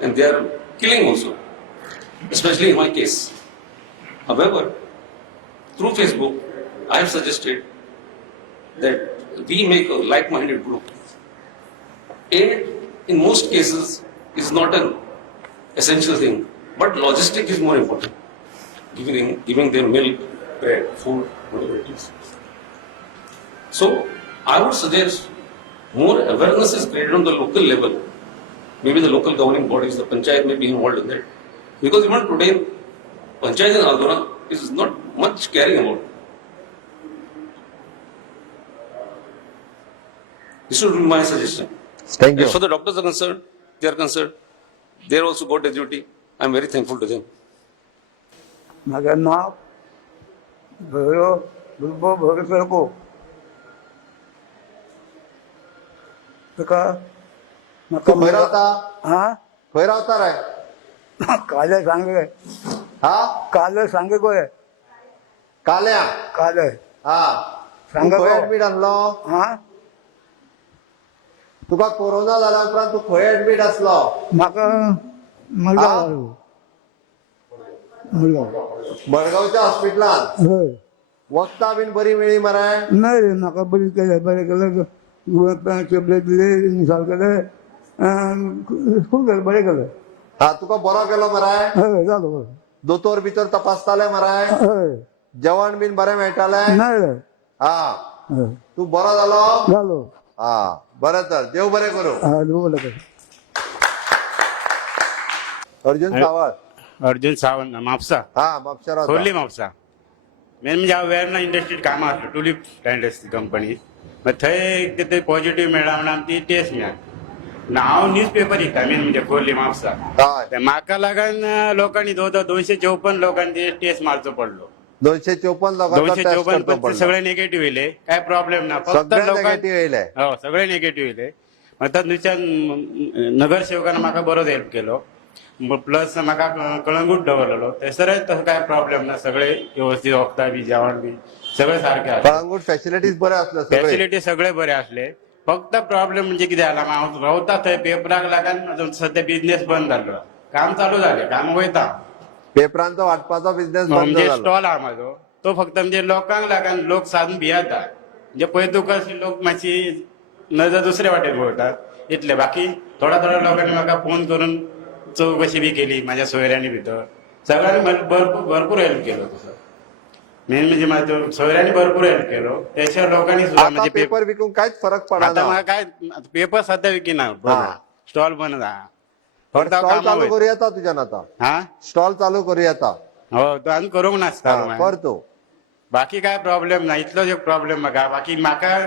and they are killing also, especially in my case. However, through Facebook, I have suggested that we make a like-minded group. Aid, in most cases, is not an essential thing, but logistic is more important. Giving them milk, bread, food, whatever it is. So, I would suggest more awareness is created on the local level. Maybe the local governing bodies, the panchayat may be involved in that. Because even today, panchayat in Aldona is not much caring about. This would be my suggestion. Thank you. As far the doctors are concerned, they also got their duty. I am very thankful to them. माझं नाव Bhairav Bilbo भोगेसरको तुका तू खंय रावता हा खंय रावता रे काले सांगे हा काले सांगे गोय काल्या काले हा सांगा तू खंय गो. ऍडमिट आसलो हा तुका कोरोना जाल्या उपरांत तू खंय ऍडमिट आसलो म्हाका मडगांव मडगांव मडगांवच्या हॉस्पिटलांत हय वखदां बीन बरी मेळ्ळी मरे नाही रे म्हाका बरें केलें टॅबलेट दिले इन्स्टॉल केले खूब केलें बरें केलें हा तुका बरो केलो मरे हय जालो बरें दोतोर भितर तपासताले मरे हय जेवण बीन बरें मेळटालें नाही रे हा हय तू बरो जालो जालो हा बरें तर देव बरें करूं हा बरें केलें अर्जुन सावंत अर्जुन सावंत म्हापसा हा म्हापशा रावता खोर्ली म्हापसा मेन म्हणजे हांव वेर्ना इंडस्ट्रीट कामां आसलो टुलीप इंडस्ट्री कंपनी मागीर थंय कितें पॉझिटिव्ह मेळ्ळा म्हणून आमची टेस्ट मेळ्ळा हांव न्यूज पेपर विकता मेन म्हणजे खोर्ली म्हापसा हय ते म्हाका लागून लोकांनी 254 लोकांचे टेस्ट मारचो पडलो 254 लोकांचा टेस्ट 254 करतो पण ते सगळे निगेटिव्ह येले काय प्रॉब्लेम ना फक्त सगळे लोकांक नेगेटिव्ह येयले हो सगळे निगेटिव्ह येले मागीर तातूंतल्यान नगरसेवकान म्हाका बरोच हेल्प केलो प्लस म्हाका कळंगूट दवरलेलो थंयसर तसो काय प्रॉब्लेम ना सगळे व्यवस्थित वखदां बी जेवण बी सगळे सारखे आसले कळंगूट फॅसिलिटीज बरे आसले सगळे फॅसिलिटी सगळे बरे असले फक्त प्रॉब्लेम म्हणजे कितें जाला हांव रावता थंय पेपराक लागून सध्या बिझनेस बंद जाल्लो काम चालू जालें काम वयता पेपरांचो वाटपाचो बिझनेस बंद म्हणजे जालो स्टॉल आहा म्हाजो तो फक्त म्हणजे लोकांक लागून लोक साधून भियेता म्हणजे पळय तुका लोक मातशी नजर दुसरे वाटेन पळयतात इतले बाकी थोड्या लोकांनी म्हाका फोन करून चौकशी बी केली माझ्या सोयऱ्यांनी भितर सगळ्यांनी भरपूर हेल्प केलो तसो मेन म्हणजे माझ्या सोयऱ्यांनी भरपूर हेल्प केलो त्याशिवाय लोकांनी सुद्धा आता म्हणजे पेपर विकून कांयच फरक आता पडना म्हाका काय पेपर सध्या विकिना हा. स्टॉल बंद आहा फक्त हांव स्टॉल कामां चालू वयता. करूं येता तुज्यान आता हा स्टॉल चालू करूं येता हो तो आनी करूंक नासता कर तू बाकी काय प्रॉब्लेम ना इतलोच एक प्रॉब्लेम म्हाका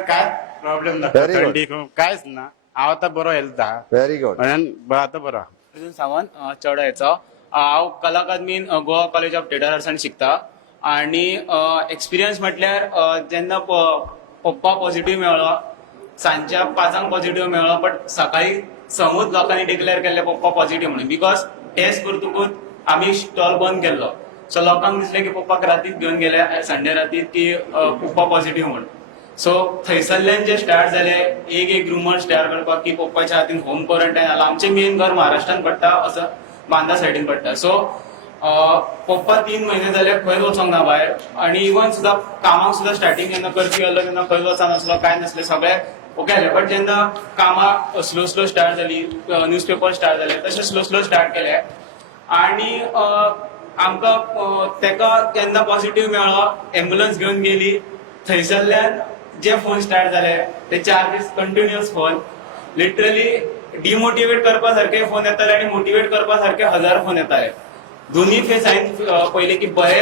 काय प्रॉब्लेम ना Very good. थंडी कांयच ना हांव आतां बरो हेल्थ आहा व्हेरी गुड म्हणून आता बरो आहा. अर्जुन सावंत चौडायचो हांव कला अकादमीन गोवा कॉलेज ऑफ थिएटर आर्ट्सान शिकता आनी एक्सपिरियन्स म्हटल्यार जेन्ना पप्पा पॉझिटिव्ह मेळ्ळो सांजच्या 5 पॉझिटिव्ह मेळ्ळो बट सकाळी 6 लोकांनी डिक्लेअर केल्ले पप्पा पॉझिटिव्ह म्हणून बिकॉज टेस्ट करतकूच आमी स्टॉल बंद केल्लो सो लोकांक दिसलें की पप्पाक रातीच घेवन गेले संडे रातीच की पप्पा पॉझिटिव्ह म्हणून सो थंयसरल्यान जे स्टार्ट जाले एक रुमर स्टार्ट करपाक की पप्पाच्या हातीन होम क्वॉरंटायन जाला आमचें मेन घर महाराष्ट्रान पडटा असं बांदा सायडीन पडटा सो पप्पा 3 म्हयने जाले खंयच वचोंक ना भायर आनी इवन सुद्धा कामाक सुद्धा स्टार्टींग जेन्ना कर्फ्यू आसलो तेन्ना खंय वचनासलो काय नासलें सगळे ओके जालें बट जेन्ना कामां स्लो स्टार्ट जाली न्यूजपेपर स्टार्ट जाले तशें स्लो स्टार्ट केले आनी आमकां तेका जेन्ना पॉझिटिव्ह मेळ्ळो एम्ब्युलन्स घेवन गेली थंयसरल्यान जे फोन स्टार्ट जाले ते 4 दीस कंटिन्युअस फोन लिटरली डिमोटिवेट करपा सारखे फोन येताले आनी मोटिवेट करपा सारखे 1000 फोन येताले दोन्ही फेस हांवें पयले की बरे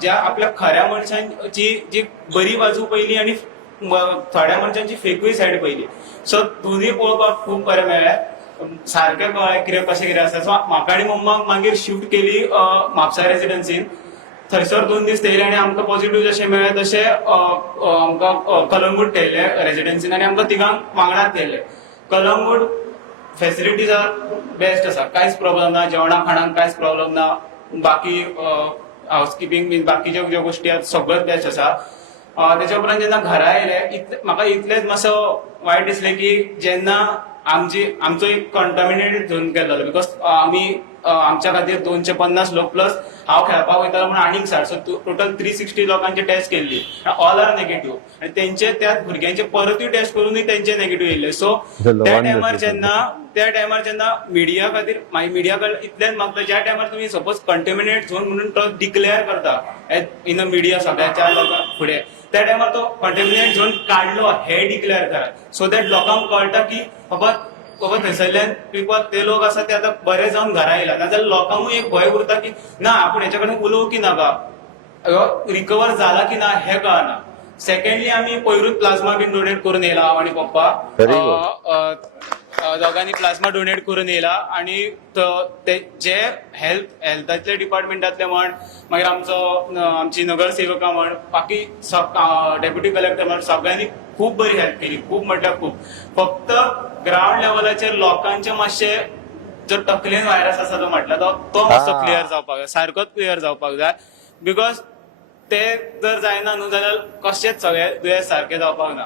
ज्या आपल्या खऱ्या मनशांची जी बरी बाजू पयली आनी थोड्या मनशांची फेकूय सायड पयली सो दोन्ही पळोवपाक खूब बरें मेळ्ळें सारकें कळ्ळें कितें कशें कितें आसा सो म्हाका आनी मम्माक मागीर शिफ्ट केली म्हापसा रेसिडेन्सीन थंयसर 2 दीस थेयले आनी आमकां पॉझिटिव्ह जशे मेळ्ळे तशे आमकां कलंगूट थेयले रेजिडेन्सीन आनी आमकां तिगांक वांगडाच थेयले. कलंगूट फेसिलिटीज आर बेस्ट आसा, कांयच प्रॉब्लेम ना, जेवणा खाणाक कांयच प्रॉब्लेम ना, बाकी हाऊसकीपिंग बीन बाकीच्यो ज्यो गोश्टी आसा सगळ्योच बेस्ट आसा. त्याच्या उपरांत जेन्ना घरा येयले म्हाका इतलेंच मातसो वायट दिसलें की जेन्ना आमचो एक कंटामिनेटेड झोन केल्लो, बिकॉज आमी आमच्या खातीर 250 लोक प्लस हांव खेळपाक वयतालो म्हणून आनीक 60, सो टोटल 360 लोकांची टेस्ट केल्ली, ऑल आर नेगेटिव्ह. आनी तेंचे त्याच भुरग्यांचे परतूय टेस्ट करूनय तेंचे नेगेटिव्ह येयले. सो त्या टायमार जेन्ना मिडिया खातीर मिडिया कडल्यान इतलेंच मागता, ज्या टायमार तुमी सपोज कंटेमिनेट झोन म्हणून तो डिक्लेअर करता इन मिडिया सगळ्याच्या लोकां फुडें, त्या टायमार तो कंटेमिनेट झोन काडलो हे डिक्लेअर करात, सो दॅट लोकांक कळटा की बाबा थंयसरल्यान पीपल ते लोक आसा ते आतां बरे जावन घरा येयला. नाजाल्यार लोकांकूय एक भंय उरता की ना आपूण हेच्या कडेन उलोवं की नाका, रिकवर जाला की ना हे कळना. सेकंडली आमी पयरूच प्लाझ्मा बीन डोनेट करून येयला, हांव आनी पप्पा दोगांनी प्लाझ्मा डोनेट करून येयला. आणि जे हेल्थातले डिपार्टमेंटातले म्हण, मागीर आमची नगरसेवका म्हण, बाकी डेप्युटी कलेक्टर म्हण, सगळ्यांनी खूब बरी हेल्प केली, खूब म्हटल्यार खूब. फक्त ग्राउंड लेवलाचेर लोकांचे मातशे जो तकलेन व्हायरस आसा तो म्हटल्यार तो मातसो क्लियर जावपाक जाय, सारकोच क्लियर जावपाक जाय. बिकॉज ते जर जायना न्हू जाल्यार कशेंच सगळे दुयेंस सारखे जावपाक ना.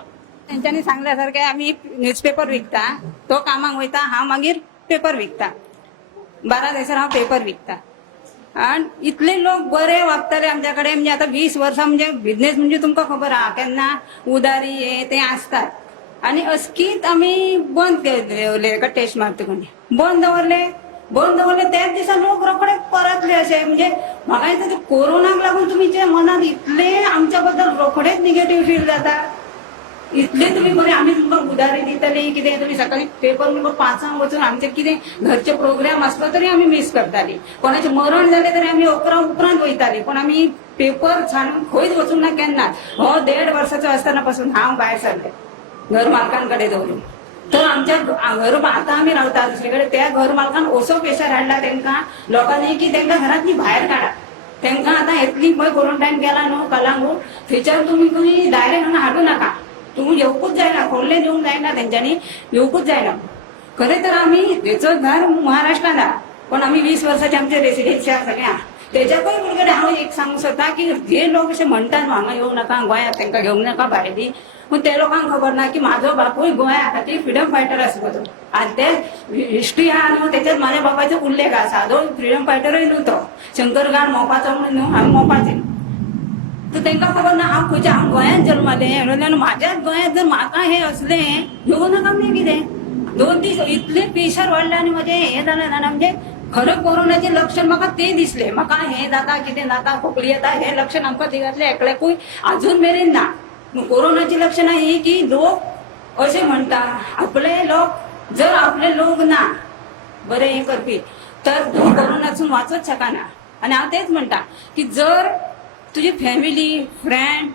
तेंच्यांनी सांगल्या सारखे आमी न्यूजपेपर विकता, तो कामाक वयता, हांव मागीर पेपर विकता, 12 दिवसार हांव पेपर विकता. आणि इतले लोक बरे वागताले आमच्या कडेन, म्हणजे आता 20 वर्सां म्हणजे बिझनेस म्हणजे तुमकां खबर आहा केन्ना उदारी हे ते आसतात. आणि अस्कीत आमी बंद दवरले, टेस्ट मारतकून बंद दवरले त्याच दिसा लोक रोखडे परतले अशे. म्हणजे म्हाका दिसता कोरोनाक लागून तुमच्या मनात इतले आमच्या बद्दल रोखडेच निगेटिव्ह फील जाता. इतले तुम्ही बरे आम्ही तुमकां उदारी दितली कितें, तुमी सकाळी पेपर तुमकां 5 वचून आमचे कितें घरचे प्रोग्राम आसलो तरी आमी मिस करताली, कोणाचे मरण जाले तरी आमी 11 उपरांत वयताली, पण आमी पेपर छानून खंयच वचूंक ना केन्नाच. 1.5 वर्साचो आसतना पासून हांव भायर सरले घर मालकां कडेन दवरून. तर आमच्या घर आतां आमी रावता दुसरे कडेन, त्या घर मालकान असो प्रेशर हाडला तेंकां लोकांनी की तेंकां घरांतली भायर काडा. तेंकां आतां येतली पळय क्वॉरंटायन केला न्हू कलंगूट, थंयच्यान तुमी डायरेक्ट हाडूं नाका, तुम्ही येवकूच जायना, खोल्ले येवंक जायना, तेंच्यांनी येवकूच जायना. खरें तर आमी हेचो घर महाराष्ट्रान आहा, पण आमी 20 वर्साचे आमचे रेसिडेन्सी आहा सगळ्या. तेच्याकूय भुरगे हांव एक सांगूंक सोदता की जे लोक अशे म्हणटात हांगा येवं नाका, गोंयांत तेंकां घेवंक नाका भायली, पूण ते लोकांक खबर ना की म्हाजो बापूय गोंया खातीर फ्रिडम फायटर आसलो तो. आनी ते हिस्ट्री आहा न्हू तेच्यात म्हाज्या बापाचो उल्लेख आसा, तो फ्रिडम फायटरूय न्हू तो, शंकरगाड मोपाचो म्हणून न्हू, हांव मोपाचें. तर तेंकां खबर ना हांव खंयच्या, हांव गोंयांत जल्मलें, म्हाज्याच गोंयांत जर म्हाका हे असलें येवं नाका म्हणजे कितें. 2 दीस इतले प्रेशर वाडले आनी म्हजें हें जालें ना, म्हणजे खरें कोरोनाचे लक्षण म्हाका ते दिसले. म्हाका हें जाता कितें जाता, खोकली येता, हे लक्षण आमकां तिगांतले एकल्याकूय आजून मेरेन ना. कोरोनाची लक्षणां ही की लोक अशें म्हणटा आपले लोक, जर आपले लोक ना बरे हें करपी तर तूं कोरोनासून वाचूच शकना. आनी हांव तेच म्हणटा की जर तुजी फॅमिली फ्रेंड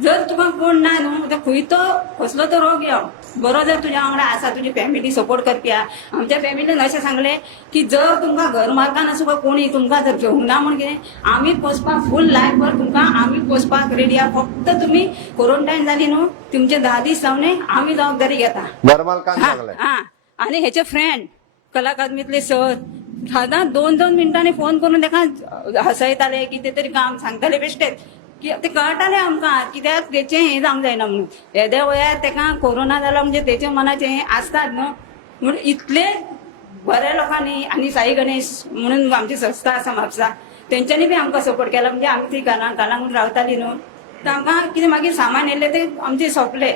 जर तुका कोण ना न्हू, तर खंयचो कसलो तो रोग यो बरो जर तुज्या वांगडा आसा, तुजी फॅमिली सपोर्ट करपी आहा. आमच्या फॅमिलीन अशें सांगलें की जर तुमकां घर मालकान आसूं वा कोणी तुमकां जर घेवंक ना म्हण कितें, आमी पोसपाक फूल लायफभर तुमकां आमी पोसपाक रेडी आहा. फक्त तुमी क्वॉरंटायन जाली न्हू, तुमचे 10 दीस जावने आमी जबाबदारी घेता. घर मालकान सांगलें. आनी हेचे फ्रेंड कला अकादमीतले सर सादारण 2-2 मिनटांनी फोन करून तेका हसयताले, कितें तरी काम सांगताले बेश्टेच, की ते कळटाले आमकां कित्याक तेचें हें जावंक जायना म्हणून. येद्या वयार तेका कोरोना जाला म्हणजे तेचे मनाचें हें आसतात न्हू. म्हणून इतले बऱ्या लोकांनी आनी साई गणेश म्हणून आमची संस्था आसा म्हापसा, तेंच्यांनी बी आमकां सपोर्ट केला. म्हणजे आमी ती कलांगूट रावताली न्हू, तर आमकां कितें मागीर सामान येयलें ते आमचे सोंपले.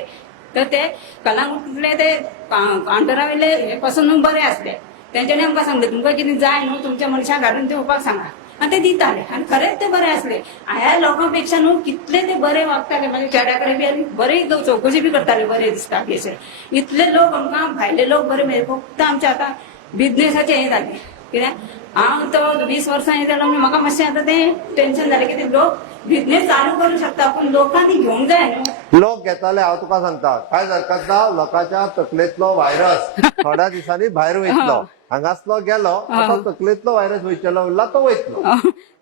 तर ते कलांगूटले ते कावंटरा वयले हे पासून बरे आसले. तेंच्यांनी आमकां सांगलें तुमकां कितें जाय न्हू तुमच्या मनशाक हाडून दिवपाक सांगा, आनी ते दिताले. आनी खरेंच ते बरे आसले. ह्या लोकां पेक्षा न्हू कितले ते बरे वागताले, म्हणजे चेड्या कडेन बी आनी बरे चौकशी बी करताले, बरे दिसता अशें. इतले लोक आमकां भायले लोक बरे मेळ्ळे. फक्त आमचे आतां बिझनेसाचें हें जालें कित्याक हांव तो 20 वर्सां हें जालो, म्हाका मातशें आतां तें टेन्शन जालें कितें लोक बिझनेस चालू करूं शकता पूण लोकांनी घेवंक जाय न्हू. लोक घेताले, हांव तुका सांगता काय हरकत ना. लोकांच्या तकलेंतलो व्हायरस थोड्या दिसांनी भायर वयतलो, हांगासलो गेलो, आतां तकलेंतलो व्हायरस वयचलो उरला तो वयतलो.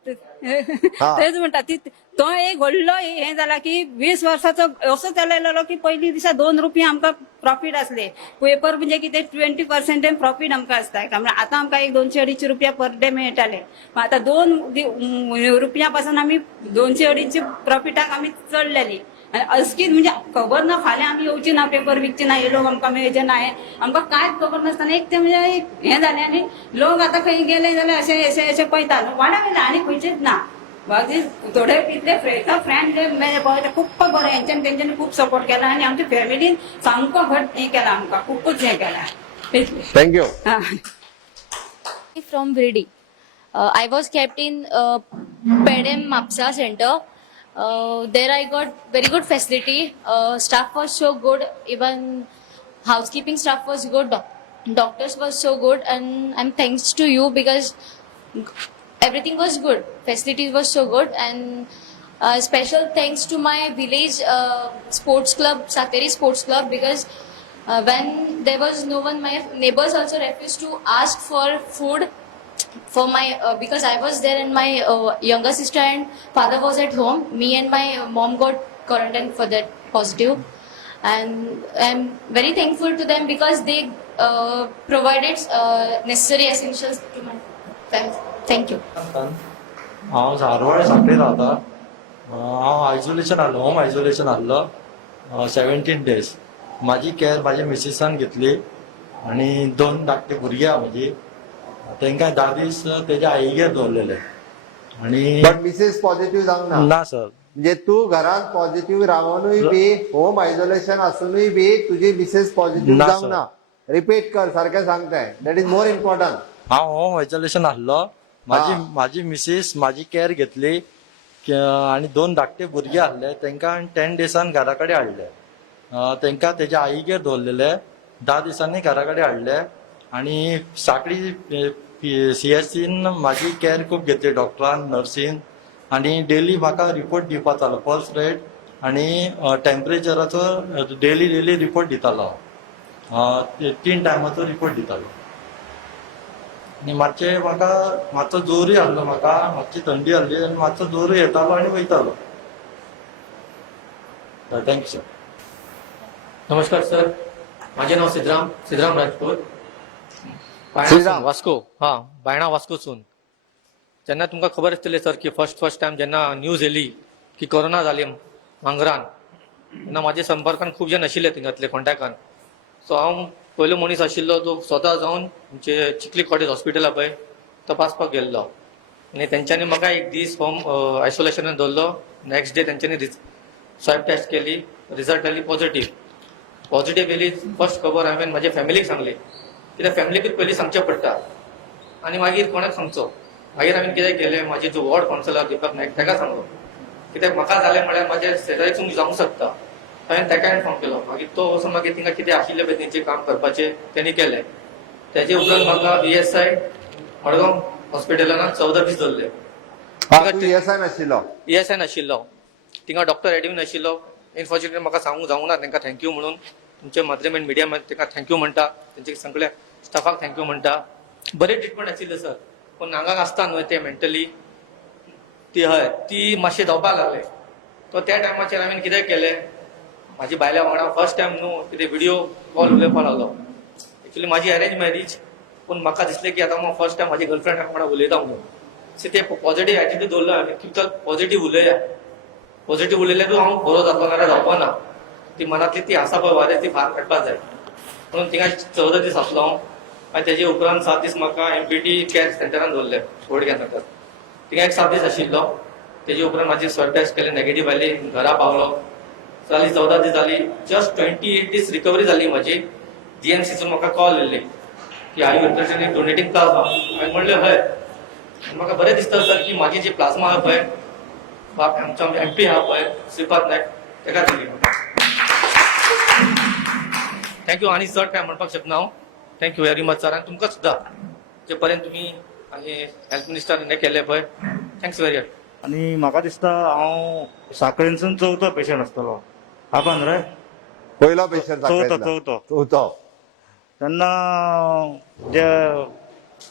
तेच म्हणटा ती तो एक व्हडलो हे जाला की 20 वर्साचो असो चलयलो की पयली दिसा 2 रुपया आमकां प्रॉफिट असले पेपर म्हणजे कितें 20% प्रॉफिट आमकां आसता आतां आमकां एक 200-250 रुपया पर डे मेळटाले आतां 2 रुपया पासून आमी 200-250 प्रॉफिटाक आमी चडलेली अचकीत म्हणजे खबर ना फाल्यां आमी येवची ना पेपर विकचे ना हे लोक आमकां मेळचे ना हे आमकां कांयच खबर नासतना एक ते म्हणजे हें जालें आनी लोक आतां खंय गेले जाल्यार अशें पळयता वाडा गेले आनी खंयचेच ना बाकी थोडे इतले फ्रेंड जे पळयता खूब बरें हेंच्यानी तेंच्यांनी खूब सपोर्ट केला आनी आमच्या फॅमिलीन सामको घट हें केला आमकां खूबच हें केला thank you. From Virdi. I was kept in Pedem Mapsa Center. There I got very good facility. Staff was so good. Even housekeeping staff was good. Doctors was so good, and I'm thanks to you because everything was good. Facilities was so good, and special thanks to my village sports club, Sateri Sports Club, because when there was no one, my neighbors also refused to ask for food for my because I was there and my younger sister and father was at home. Me and my mom got quarantined for that positive, and I'm very thankful to them because they provided necessary essentials to my family. Thank you. हांव झारवाड सांखळी रावता. हांव isolation आहलो, home isolation आहलो 17 days. म्हाजी care म्हाजी मिसिसान घेतली आनी 2 धाकटे भुरगीं आहा म्हजी तांकां 10 दीस तेज्या आईगेर दवरलेले आनी बट मिसेस पॉझिटिव्ह जावंक ना. ना सर म्हणजे तू घरात पॉझिटिव्ह रावूनय बी होम आयसोलेशन असूनय बी तुझी मिसेस पॉझिटिव्ह ना, जावंक sir. ना. रिपीट कर सारखें सांगताय दॅट इज मोर इम्पॉर्टंट. हांव होम आयसोलेशन आहलो. म्हाजी मिसीस म्हाजी केअर घेतली आनी 2 धाकटे भुरगे आहले तांकां 10 डेसान घरा कडेन हाडले. तांकां तेज्या आईगेर दवरलेले 10 दिसांनी घरा कडेन हाडले आनी साकळी CSCन म्हाजी केअर खूब घेतली डॉक्टरान नर्सीन आनी डेली म्हाका रिपोर्ट दिवपाक जालो पल्स रेट आनी टेम्परेचराचो डेली रिपोर्ट दितालो. 3 टायमाचो रिपोर्ट दितालो आनी मातसो जोरूय आहलो मातशी थंडी आहली आनी मातसो जोरूय येतालो आनी वयतालो. Thank you sir. नमस्कार सर, माझे नाव सिद्धराम राजपूत, श्रीराम. वास्को. बायणा वास्कोसून. जेन्ना तुमकां खबर आसतलें सर की फर्स्ट टायम जेन्ना न्यूज येयली की कोरोना जाली मांगरान, तेन्ना म्हाज्या संपर्कान खूब जाण आशिल्ले थिंगातले कॉन्टॅक्टान. सो हांव पयलो मनीस आशिल्लो तो स्वता जावन आमचे चिखली कॉटेज हॉस्पिटला पळय तपासपाक गेल्लो आनी तेंच्यांनी म्हाका एक दीस होम आयसोलेशनान दवरलो. नेक्स्ट डे तेंच्यांनी स्वॅब टेस्ट केली, रिजल्ट आयली पॉझिटिव्ह येयली. फर्स्ट खबर हांवें म्हाज्या फॅमिलीक सांगली कित्याक फॅमिलीकूच पयलीं सांगचें पडटा आनी मागीर कोणाक सांगचो. मागीर हांवें कितें केलें, म्हाजे जो वॉर्ड कावन्सिलर दिपक नायक ताका सांगलो कित्याक म्हाका जालें म्हळ्यार म्हाज्या शेजारीचून जावंक शकता. हांवें ताका इन्फॉर्म केलो. मागीर तो वचून मागीर थिंगा कितें आशिल्लें पळय तेंचें काम करपाचें तेणी केलें. तेजे उपरांत म्हाका ESI मडगांव हॉस्पिटलान 14 दीस दवरले. ESI नाशिल्लो. ESI नाशिल्लो, थिंगा डॉक्टर रेडी नाशिल्लो. इनफॉर्च्युनेटली म्हाका सांगूंक जावंक ना. तांकां थँक्यू म्हणून तुमचे माध्यम आनी मिडिया तांकां थँक्यू म्हणटा, तेंचे सगळ्या स्टाफाक थँक्यू म्हणटा. बरी ट्रिटमेंट आशिल्ली सर, पूण हांगा आसता न्हय ते मेंटली ती मातशें जावपाक लागले. तो त्या टायमाचेर हांवें कितें केलें, म्हाजी बायल्या वांगडा फर्स्ट टायम न्हू कितें व्हिडिओ कॉल उलयपाक लागलो. एक्चुअली म्हाजी अरेंज मॅरेज, पूण म्हाका दिसलें की आतां हांव फर्स्ट टायम म्हाजी गर्लफ्रेंडा वांगडा उलयता म्हणून. सो ते पॉझिटिव्ह एटिट्यूड दवरलो हांवें की चल पॉझिटिव्ह उलया. पॉझिटिव्ह उलयल्यारूच हांव बरो जातलो नाल्यार जावपा ना. ती मनांतली ती आसा पळय वारें ती भायर काडपाक जाय म्हणून थिंगा 14 दीस आसलो हांव. आनी तेजे उपरांत 7 दीस म्हाका MPT केअर सेंटरान दवरले बोडग्या नगर. थिंगा एक 7 दीस आशिल्लो. तेजे उपरांत म्हाजी स्वॅब टेस्ट केले, नेगेटीव्ह आयली, घरा पावलो. जाली 14 दीस जाली. जस्ट 28 दीस रिकवरी जाली म्हाजी. GMCचो म्हाका कॉल येयल्ली की are you interested in donating plasma. हांवें म्हणलें हय. म्हाका बरें दिसता सर की म्हाजी जी प्लाझ्मा आहा पळय, आमचो MP आहा पळय श्रीपाद नायक, ताका दिली. थँक्यू. आनी चड काय म्हणपाक शकना हांव. Thank you very much sir. आनी तुमकां सुद्दां जे पर्यंत तुमी आनी हेल्थ मिनिस्टर हें केलें पळय, थँक्स व्हेरी मच. आनी म्हाका दिसता हांव साखळेंसून 4थो पेशंट आसतलो. हांव न्हय पहिलो पेशंट. चवथो. तेन्ना जे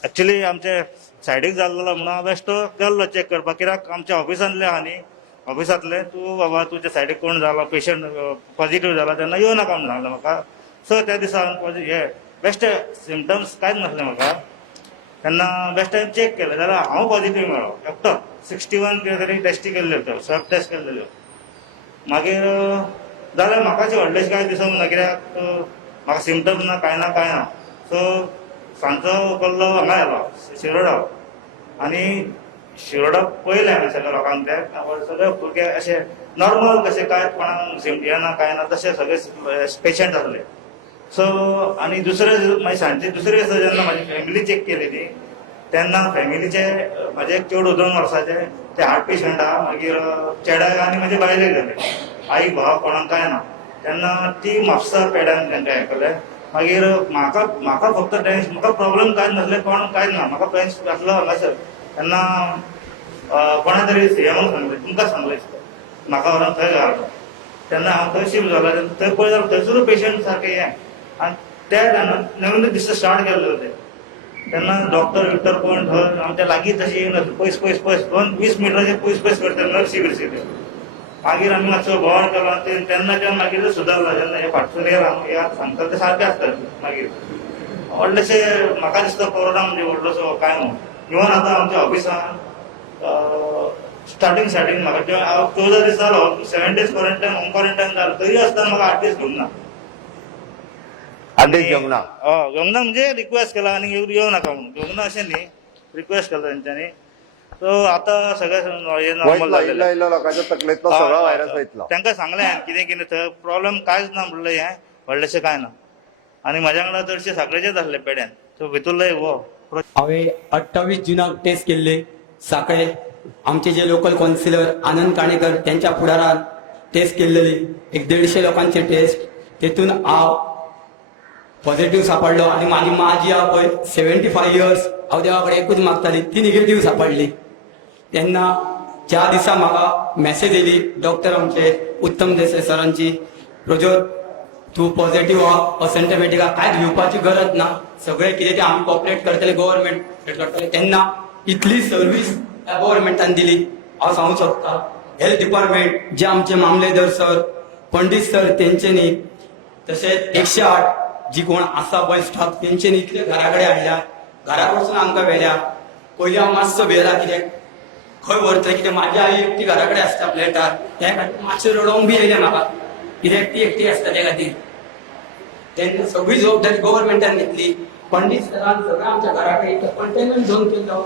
एक्चुली आमचे सायडीक जाल्लो म्हणून हांव बेश्टो गेल्लो चॅक करपाक, कित्याक आमच्या ऑफिसांतले आहा न्ही, ऑफिसांतले तूं बाबा तुज्या सायडीक कोण जाला पेशंट पॉझिटिव्ह जाला तेन्ना येवं नाका म्हणून सांगलें म्हाका. सो त्या दिसा हे बेश्टे सिमटम्स कांयच नासले म्हाका. तेन्ना बेश्टे चॅक केलें जाल्यार हांव पॉझिटिव्ह मेळ्ळो एकटो. 61 कितें तरी टेस्टी केल्ल्यो त्यो, स्वॅब टेस्ट केल्ल्यो. मागीर जाल्यार म्हाका अशें व्हडलेशें कांय दिसूंक ना, कित्याक म्हाका सिमटम्स ना कांय ना. सो सांजचो कल्लो हांगा येयलो शिरोडा, आनी शिरोडा पयलें हांवें सगळ्या लोकांक ते सगळे भुरगे अशे नॉर्मल कशे कांय कोणाक हें ना कांय ना तशे सगळे पेशंट आसले. सो आनी दुसरे मागीर सांजचे दुसरे दिसा जेन्ना म्हाजी फॅमिली चॅक केली न्ही, तेन्ना फॅमिलीचे म्हाजे एक चेडूं 2 वर्साचे ते हार्ट पेशंट आहा, मागीर चेड्याक आनी म्हाजे बायलेक जाले, आई भाव कोणाक कांय ना. तेन्ना ती म्हापसा पेड्यान तेंकां हें केलें. मागीर म्हाका फक्त टेन्शन, म्हाका प्रॉब्लेम कांयच नासलें, कोण कांयच ना, म्हाका पेन्स आसलो हांगासर. तेन्ना कोणा तरी सीएमाक सांगलें, तुमकां सांगलें म्हाका व्हरोन थंय घाल. तेन्ना हांव थंय शिफ्ट जालो. थंय पळय जाल्यार थंयसरूय पेशंट सारके हें, आनी ते तेन्ना नवीन दिसा स्टार्ट केल्ले होते. तेन्ना डॉक्टर कोण थंय आमच्या लागीं तशी येयना, पयस 20 मिटराचे पयस करता नर्सी बिर्सी ते. मागीर आमी मातसो बोवाळ केलो, तेन्नाच्यान मागीर सुदारला. जेन्ना हे फाटसून येयला सांगता ते सारके आसता. मागीर व्हडलेशे म्हाका दिसता कोरोना म्हणजे व्हडलोसो कांय न्हू. इवन आतां आमच्या ऑफिसान स्टार्टींग म्हाका हांव 14 दीस जालो, 7 days क्वॉरंटायन होम क्वॉरंटायन जालो, तरी आसतना म्हाका 8 दीस घेवंक ना. 8 days घेवंक ना. घेवंक ना म्हणजे रिक्वेस्ट केला आनी येवं नाका म्हणून. घेवंक ना अशें न्ही, रिक्वेस्ट केला तेंच्यांनी. सो आतां सगळें नॉर्मल जालेलें. इल्लो लोकांच्या तकलेंतलो सगळो व्हायरस वयतलो. तांकां सांगलें कितें थंय प्रॉब्लेम कांयच ना म्हणलें, हें व्हडलेशें कांय ना. आनी म्हाज्या वांगडा चडशे साखळेचेच आसले पेड्यान. सो भितरलो एक हांवें 28 जुनाक टेस्ट केल्ले साखळे. आमचे जे लोकल कावन्सिलर आनंद काणेकर त्यांच्या फुडारान टेस्ट केल्लेली एक 150 लोकांची टेस्ट. तेतून हांव पॉझिटिव्ह सापडलो आनी माझी माँ जी आहा पळय 75 years, हांव देवा कडेन एकूच मागताली, ती निगेटिव्ह सापडली. तेन्ना ज्या दिसा म्हाका मॅसेज येयली डॉक्टर आमचे उत्तम देसाय सरांची, प्रज्योत तूं पॉझिटिव्ह आहा, असिम्टमॅटिका कांयच भिवपाची गरज ना, सगळें कितें तें आमी कॉपरेट करतले, गव्हर्मेंट करतले. तेन्ना इतली सर्वीस गव्हर्मेंटान दिली हांव सांगूंक सोदता. हेल्थ डिपार्टमेंट जे आमचे मामलेदार सर, पंडीत सर तेंच्यांनी, तशेंच 108 जी कोण आसा पळय स्टाफ तेंच्यांनी इतले घरा कडेन हाडल्या, घरा कडसून आमकां व्हेल्या. पयलीं हांव मातसो भियेला, कित्याक खंय व्हरतलें, कित्याक म्हाजी आई एकटी घरा कडेन आसता फ्लॅटार, त्या खातीर मातशें रडोवंक बी येयलें म्हाका, कित्याक ती एकटी आसता त्या खातीर. तेन्ना सगळी जबाबदारी गव्हर्मेंटान घेतली. पंडीत सरान सगळें आमच्या घरा कडेन कंटेनमेंट झोन केल्लो.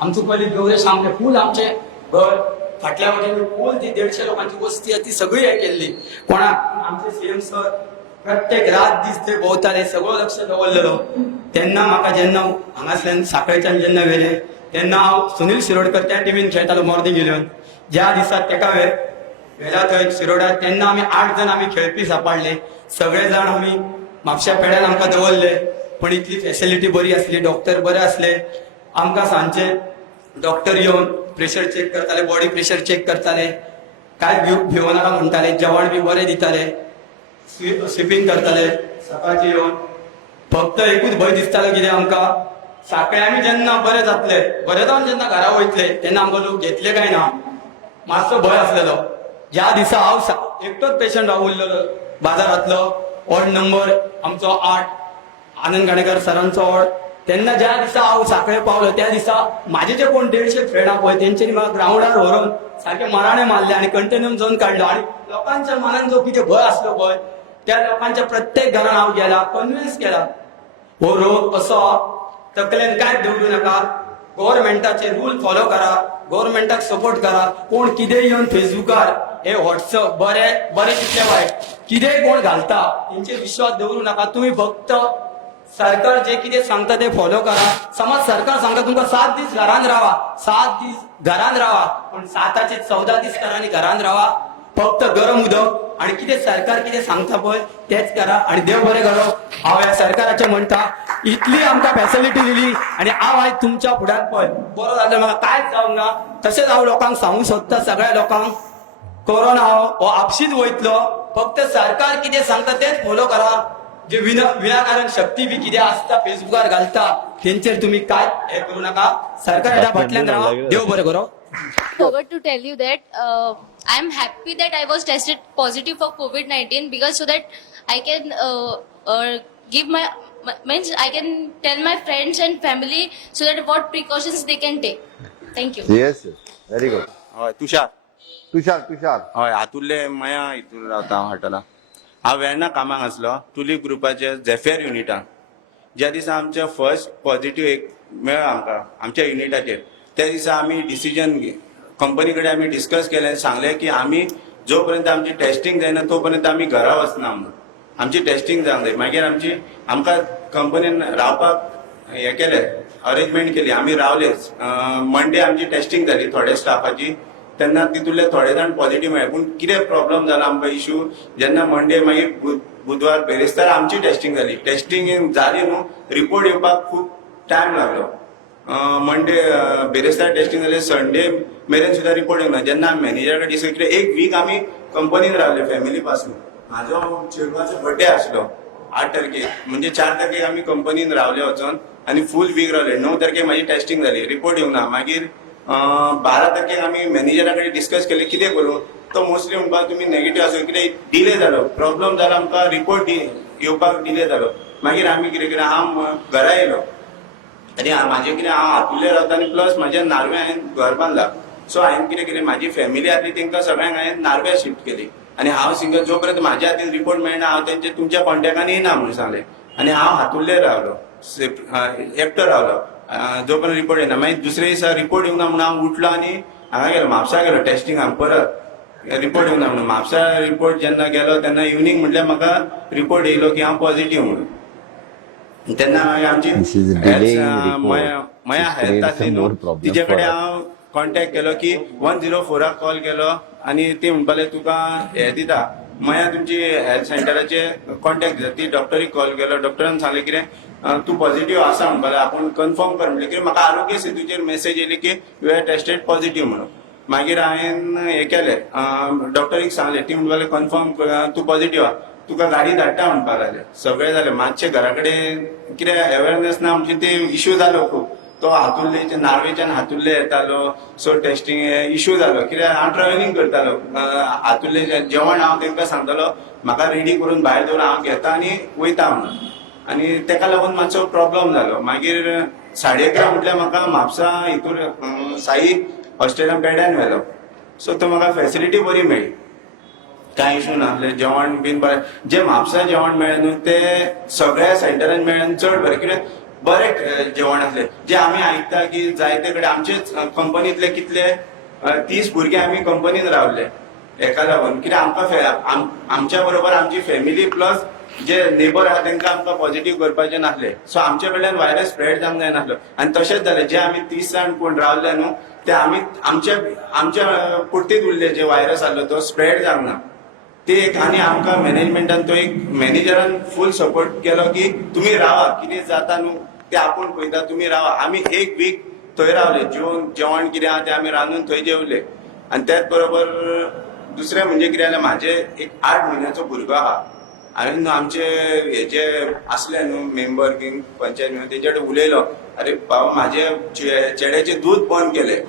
आमचो पयलीं गौरेश सामकें फूल आमचें घर, फाटल्या वाटेन फूल ती 150 लोकांची वस्ती आसा ती सगळी हें केल्ली. कोणाक आमचे सीएम सर प्रत्येक रात दीस थंय भोंवताले, सगळो लक्ष दवरलेलो. तेन्ना म्हाका जेन्ना हांगासल्यान साखळेच्यान जेन्ना व्हेले, तेन्ना हांव सुनील शिरोडकर त्या टिमीन खेळटालो मॉर्निंग इलेवन. ज्या दिसा तेका व्हेला थंय शिरोडार, तेन्ना आमी 8 जण आमी खेळपी सांबाळले. सगळे जाण आमी म्हापश्या पेड्यान आमकां दवरले. पण इतली फॅसिलिटी बरी आसली, डॉक्टर बरे आसले. आमकां सांजचे डॉक्टर येवन प्रेशर चेक करताले, बॉडी प्रेशर चेक करताले, काय भिवो नाका म्हणटाले, जेवण बी बरें दिताले, स्विपींग करताले सकाळचे येवन. फक्त एकूच भंय दिसतालो कितें आमकां, साखळे आमी जेन्ना बरे जातले, बरे जावन जेन्ना घरा वयतले तेन्ना आमकां लोक घेतले काय ना, मातसो भंय आसलेलो. ज्या दिसा हांव एकटोच पेशंट हांव उरलेलो बाजारांतलो, वॉर्ड नंबर आमचो 8 आनंद काणेकर सरांचो वॉर्ड. तेन्ना ज्या दिसा हांव साखळे पावलो त्या दिसा म्हाजे जे कोण 150 फ्रेंड आहा पळय तेंच्यांनी म्हाका ग्राउंडार व्हरून सारखे मराणे मारले आनी कंटेनमेंट झोन काडलो. आनी लोकांच्या मनान जो कितें भंय आसलो पळय, त्या लोकांच्या प्रत्येक घरान हांव गेला, कन्विन्स केला हो रोग असो तकलेन कांयच दवरूं नाका, गव्हर्मेंटाचे रूल फॉलो करा, गव्हर्मेंटाक सपोर्ट करा. कोण कितें येवन फेसबुकार हे व्हॉट्सअप बरे कितले वायट कितेंय कोण घालता तेंचेर विश्वास दवरूं नाका. तुमी फक्त सरकार जे कितें सांगता ते फॉलो करा. समज सरकार सांगता तुमकां 7 दीस घरान रावा, 7 दीस घरान रावा, पण 7चे 14 दीस करा आनी घरान रावा. फक्त गरम उदक आनी कितें सरकार कितें सांगता पळय तेच करा आनी देव बरें करो. हांव ह्या सरकाराचें म्हणटा, इतली आमकां फॅसिलिटी दिली आनी हांव आयज तुमच्या फुड्यान पळय बरो जालो, म्हाका कांयच जावंक ना. तशेंच हांव लोकांक सांगूंक सोदता, सगळ्या लोकांक कोरोना हो आपशीच वयतलो. फक्त सरकार कितें सांगता तेच फॉलो करा. जे विनाकारण शक्ती बी कितें आसता फेसबुकार घालता तेंचेर तुम्ही काय हे करू नका. सरकार फाटल्यान राहा. देव बरें करो. Forgot to tell you that I am happy that I was tested positive for COVID-19 because so that I can give means I can tell my friends and family so that what precautions they can take. Thank you. Yes very good. हय तुषार तुषार हय हातूंतले मया हितून रावता हांव हॉटेलांत. हांव वेर्णा कामाक आसलो टुलीप ग्रुपाचे झेफेर युनिटान. ज्या दिसा आमचे फर्स्ट पॉझिटिव्ह एक मेळ्ळो आमकां आमच्या युनिटाचेर त्या दिसा आमी डिसिजन कंपनी कडेन आमी डिस्कस केलें आनी सांगलें की आमी जो पर्यंत आमची टेस्टिंग जायना तो पर्यंत आमी घरा वचना म्हणून. आमची टेस्टिंग जावंक जाय. मागीर आमकां कंपनीन रावपाक हें केलें अरेंजमेंट केली. आमी रावलेच. मंडे आमची टेस्टिंग जाली थोड्या स्टाफाची. तेन्ना तितूंतले थोडे जाण पॉझिटिव्ह मेळ्ळे. पूण कितें प्रॉब्लम जाला आमकां इश्यू जेन्ना मंडे मागीर बुधवार बेरेस्तार आमची टेस्टिंग जाली. टेस्टिंग जाली न्हू रिपोर्ट येवपाक खूब टायम लागलो. मंडे बेरेस्तार टेस्टिंग जालें संडे मेरेन सुद्दां रिपोर्ट येवना. जेन्ना मॅनेजरा कडेन डिस्कस केलें एक वीक आमी कंपनीन रावले फॅमिली पासून. म्हाजो चेडवाचो बर्थडे आसलो 8 तारखेक म्हणजे 4 तारखेक आमी कंपनीन रावले वचोन आनी फूल वीक रावले. 9 तारखेक म्हाजी टेस्टिंग जाली रिपोर्ट येवना. मागीर 12 तारखेक आमी मॅनेजरा कडेन डिस्कस केलें कितें करूं. तो मोस्टली म्हणपा तुम्ही नेगेटिव्ह आसो कितें डिले जालो प्रॉब्लम जाला आमकां रिपोर्ट येवपाक डिले जालो. मागीर आमी कितें केलें हांव घरा येयलो आनी म्हाजें कितें हांव हातुले रावता आनी प्लस म्हाज्या नार्वे हांवें घर बांदला. सो हांवें कितें केलें म्हाजी फॅमिली आसली तेंकां सगळ्यांक हांवें नार्वे शिफ्ट केली आनी हांव सिंगल जो पर्यंत म्हाज्या हातीन रिपोर्ट मेळना हांव तेंचे तुमच्या कॉन्टॅक्टान येना म्हणून सांगलें आनी हांव हातुल्ले रावलो एकटो रावलो जो पर्यंत रिपोर्ट येना. मागीर दुसरे दिसा रिपोर्ट येवना म्हणून हांव उठलो आनी हांगा गेलो म्हापसा गेलो टेस्टिंगाक परत रिपोर्ट येवना म्हणून. म्हापसा रिपोर्ट जेन्ना गेलो तेन्ना इवनिंग म्हटल्यार म्हाका रिपोर्ट येयलो की हांव पॉझिटिव्ह म्हणून. तेन्ना आमची मया हेल्थ आसली न्हू तिचे कडेन हांव कॉन्टॅक्ट केलो की 104 कॉल केलो आनी ती म्हणपाले तुका हे दिता मया तुमची हेल्थ सेंटराचे कॉन्टॅक्ट दिता. ती डॉक्टरीक कॉल केलो. डॉक्टरान सांगलें कितें तूं पॉझिटिव्ह आसा म्हणपाले आपूण कन्फर्म कर म्हणलें. कित्याक म्हाका आरोग्य सेतूचेर मेसेज येयली की यू आर टेस्टेड पॉझिटिव्ह म्हणून. मागीर हांवें हें केलें डॉक्टरीक सांगलें. ती म्हणपाले कन्फर्म तूं पॉझिटिव्ह आहा तुका गाडी धाडटा म्हणपाक लागले. सगळें जालें. मातशें घरा कडेन कितें अवेरनेस ना म्हणजे ते इश्यू जालो खूब. तो हातुर्लेच्यान नार्वेच्यान हातुर्ले येतालो सो टेस्टिंग इश्यू जालो कित्याक हांव ट्रॅव्हलिंग करतालो. हातुर्लेच्यान जेवण हांव तांकां सांगतालो म्हाका रेडी करून भायर दवर हांव घेता आनी वयता म्हणून. आनी तेका लागून मातसो प्रॉब्लम जालो. मागीर 11:30 म्हटल्यार म्हाका म्हापसा हितूर साई हॉस्टेलान पेड्यान व्हेलो. सो तो म्हाका फॅसिलिटी बरी मेळ्ळी कांय इश्यू नासले. जेवण बीन बरें जें म्हापसा जेवण मेळ्ळें न्हू तें सगळ्या सेंटरान मेळ्ळें चड बरें कित्याक बरें जेवण आसलें. जे आमी आयकता की जायते कडेन आमचेच कंपनींतले कितले 30 भुरगे आमी कंपनीन रावले हेका लागून कित्याक आमकां आमच्या बरोबर आमची फॅमिली प्लस जे नेबर आहा तांकां आमकां पॉझिटिव्ह करपाचें नासलें. सो आमचे कडल्यान व्हायरस स्प्रेड जावंक जायनासलो. आनी तशेंच जालें जे आमी 30 जाण कोण रावले न्हू ते आमी आमच्या पुर्तीत उरले जे व्हायरस आसलो तो स्प्रेड जावंक ना. ते एक आनी आमकां मॅनेजमेंटान तो एक मॅनेजरान फूल सपोर्ट केलो की तुमी रावा कितें जाता न्हू ते आपूण पळयता तुमी रावा. आमी एक वीक थंय रावले. जेवण कितें आहा तें आमी रांदून थंय जेवले. आनी त्याच बरोबर दुसरें म्हणजे कितें जालें म्हाजे एक 8 म्हयन्याचो भुरगो आहा. हांवें आमचे हेचे आसले न्हू मेंबर किंग पंचायत मेंबर तेंचे कडेन उलयलो अरे बाबा म्हाजे चेड्याचें दूद बंद केलें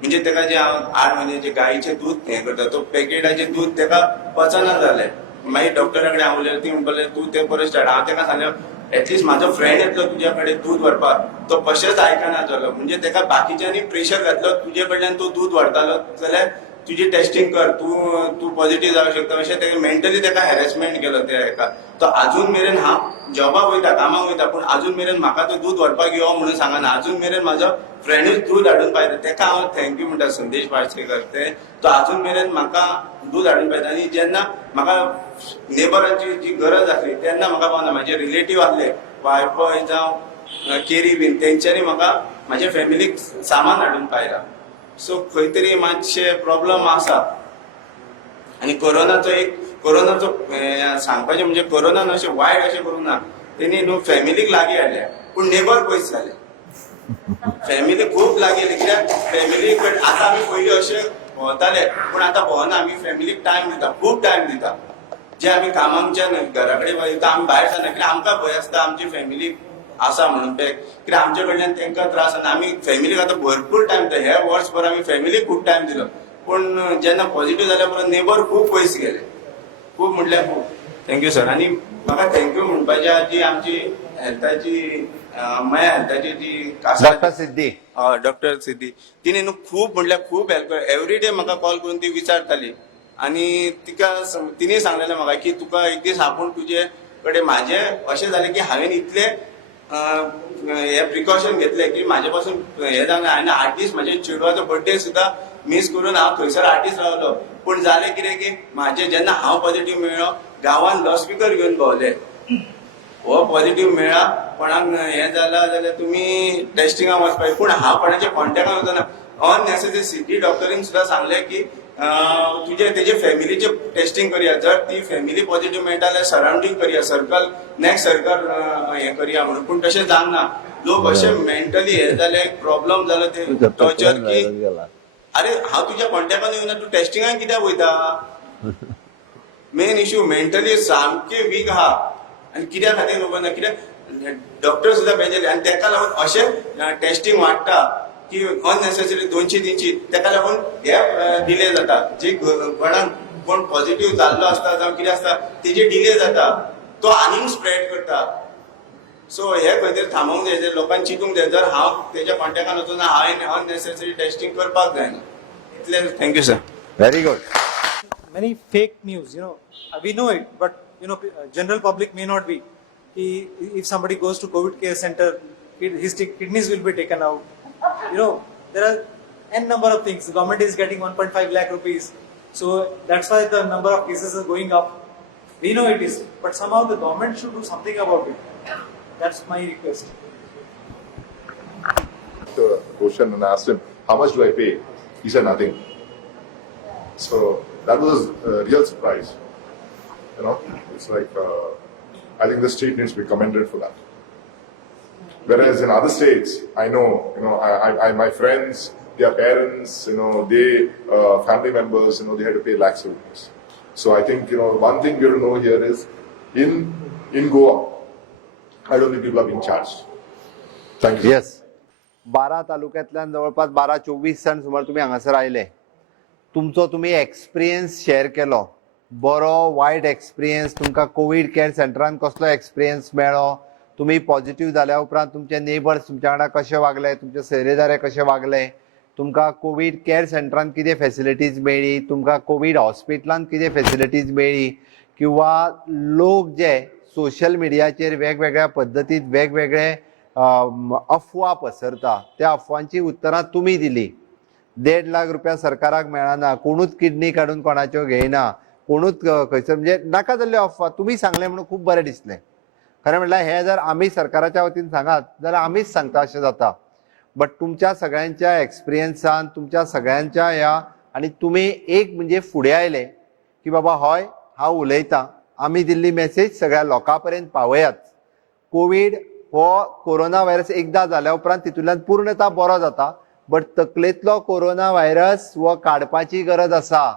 म्हणजे तेका जे हांव 8 म्हयन्याचे गायीचें दूद हें करता तो पॅकेटाचें दूद तेका पचना जालें. मागीर डॉक्टरा कडेन हांव उलयलो ती म्हणपाले तूं तें परत स्टार्ट. हांव तेका सांगलें एटलीस्ट म्हाजो फ्रेंड येतलो तुज्या कडेन दूद व्हरपाक तो कशेंच आयकना जालो. म्हणजे तेका बाकीच्यांनी प्रेशर घातलो तुजे कडल्यान तूं दूद व्हरतालो जाल्यार तुजी टेस्टिंग कर तूं पॉझिटिव्ह जावंक शकता अशें तेका मेंटली तेका हॅरेसमेंट केलो त्या हेका. तो अजून मेरेन हांव जॉबाक वयता कामाक वयता पूण अजून मेरेन म्हाका तो दूद व्हरपाक यो म्हणून सांगना. अजून मेरेन म्हाजो फ्रेंडूच दूद हाडून पावयता तेका हांव थँक्यू म्हणटा संदेश पार्सेकर ते तो अजून मेरेन म्हाका दूद हाडून पावयता. आनी जेन्ना म्हाका नेबरांची जी गरज आसली तेन्ना म्हाका पावना. म्हाजे रिलेटीव आसले वायफय जावं केरी बीन तेंच्यांनी म्हाका म्हाज्या फॅमिलीक सामान हाडून पावयला. सो खंय तरी मातशे प्रॉब्लम आसा. आनी कोरोनाचो सांगपाचें म्हणजे कोरोनान अशें वायट अशें करूंक ना. तेणी न्हू फॅमिलीक लागीं हाडल्या पूण नेबर पयस जाले. फॅमिली खूब लागीं येयली कित्याक फॅमिली कडेन आतां आमी पयलीं अशें भोंवताले पूण आतां भोंवना. आमी फॅमिलीक टायम दिता खूब टायम दिता. जे आमी कामांच्यान घरा कडेन वयता आमी भायर सरना कित्याक आमकां भंय आसता आमची फॅमिली आसा म्हणून कित्याक आमचे कडल्यान तांकां त्रास आनी आमी फॅमिलीक आतां भरपूर टायम हे वर्सभर आमी फॅमिलीक खूब टायम दिलो पूण जेन्ना पॉझिटिव्ह जाल्या परत नेबर खूब पयस गेले खूब म्हटल्यार खूब थँक्यू सर आनी म्हाका थँक्यू म्हणपाची जी आमची हेल्थाची माया हेल्थाची जी डॉक्टर सिद्धी डॉक्टर सिद्धी तिने न्हू खूब म्हटल्यार खूब हेल्प एवरी डे म्हाका कॉल करून ती विचारताली आनी तिने सांगलेलें म्हाका की तुका एक दीस आपूण तुजे कडेन म्हाजें अशें जालें की हांवें इतले हे प्रिकॉशन घेतले की म्हाजे पासून हे जावना आनी 8 दीस म्हाजे चेडवाचो बर्थडे सुद्दां मिस करून हांव थंयसर 8 दीस रावलो पूण जालें कितें की म्हाजे जेन्ना हांव पॉझिटिव्ह मेळ्ळो गांवान लावस्पीकर घेवन भोंवले हो पॉझिटिव्ह मेळ्ळा कोणाक हें जालां जाल्यार तुमी टेस्टिंगाक वचपाक पूण हांव कोणाच्या कॉन्टेक्टान वचना अननेसेसरी सिटी डॉक्टरीन सुद्दां सांगलें की तुजे तेजे फॅमिलीचे टेस्टिंग करया जर ती फॅमिली पॉझिटिव्ह मेळटा जाल्यार सरावंडींग करया सर्कल नेक्स्ट सर्कल हें करया म्हणून पूण तशें जावना लोक अशे मेंटली हे जाले प्रॉब्लम जालो ते टॉर्चर की अरे हांव तुज्या कॉन्टेक्टान येवना तूं टेस्टिंगाक कित्याक वयता मेन इश्यू मेंटली सामके वीक आहा आनी कित्या खातीर खबर ना कित्याक डॉक्टर सुद्दां बेजारले आनी ताका लागून अशें टेस्टिंग वाडटा की अननेसेसरी 200-300 ताका लागून हे डिले जाता जे कोणाक कोण पॉझिटिव्ह जाल्लो आसता जावं कितें आसता तेजे डिले जाता तो आनीक स्प्रेड करता सो हे खंय तरी थांबोवंक जाय लोकांनी चिंतूंक जाय जर हांव तेज्या कॉन्टेक्टान वचून हांवें अननेसेसरी टेस्टिंग करपाक जायना इतलें thank you sir very good. Many fake news, we know it, but general public may not be. If somebody goes to COVID care center, his kidneys will be taken out. There are n number of things. The government is getting 1.5 lakh rupees, so that's why the number of cases is going up. We know it is, but somehow the government should do something about it. That's my request. The question and asked him, how much do I pay? He said nothing. So that was a real surprise. It's like, I think the state needs to be commended for that. Whereas in other states, I know, my friends, their parents, they, family members, they had to pay lakhs of rupees. So I think, one thing you have to know here is, in Goa, I don't think people are being charged. Thank you. Yes 12 तालुक्यांतल्यान जवळपास 12-24 जण सुमार तुम्ही हांगासर आयले तुमचो तुम्ही experience share केलो बरो वायट एक्सपिरियन्स तुमकां कोविड केअर सेंटरान कसलो एक्सपिरियन्स मेळ्ळो तुम्ही पॉझिटिव्ह जाल्या उपरांत तुमचे नेबर्स तुमच्या वांगडा कशे वागले तुमचे सोयरेदारे कशे वागले तुमकां कोविड केअर सेंटरान कितें फॅसिलिटीज मेळ्ळी तुमकां कोविड हॉस्पिटलांत कितें फॅसिलिटीज मेळ्ळी किंवा लोक जे सोशल मिडियाचेर वेगवेगळ्या पद्दतीन वेगवेगळे अफवा पसरता त्या अफवांची उतरां तुमी दिली 1.5 लाख रुपया सरकाराक मेळना कोणूच किडनी काडून कोणाच्यो घेयना कोणूच खंयसर म्हणजे नाका जाल्ल्यो अफवा तुमी सांगले म्हणून खूब बरें दिसलें खरें म्हणल्यार हे जर आमी सरकाराच्या वतीन सांगात जाल्यार आमीच सांगता अशें जाता बट तुमच्या सगळ्यांच्या एक्सपिरियन्सान तुमच्या सगळ्यांच्या ह्या आनी तुमी एक म्हणजे फुडें आयले की बाबा हय हांव उलयतां आमी दिल्ली मेसेज सगळ्या लोकां पर्यंत पावयात कोविड हो कोरोना व्हायरस एकदा जाल्या उपरांत तितूंतल्यान पूर्णता बरो जाता बट तकलेंतलो कोरोना व्हायरस हो काडपाची गरज आसा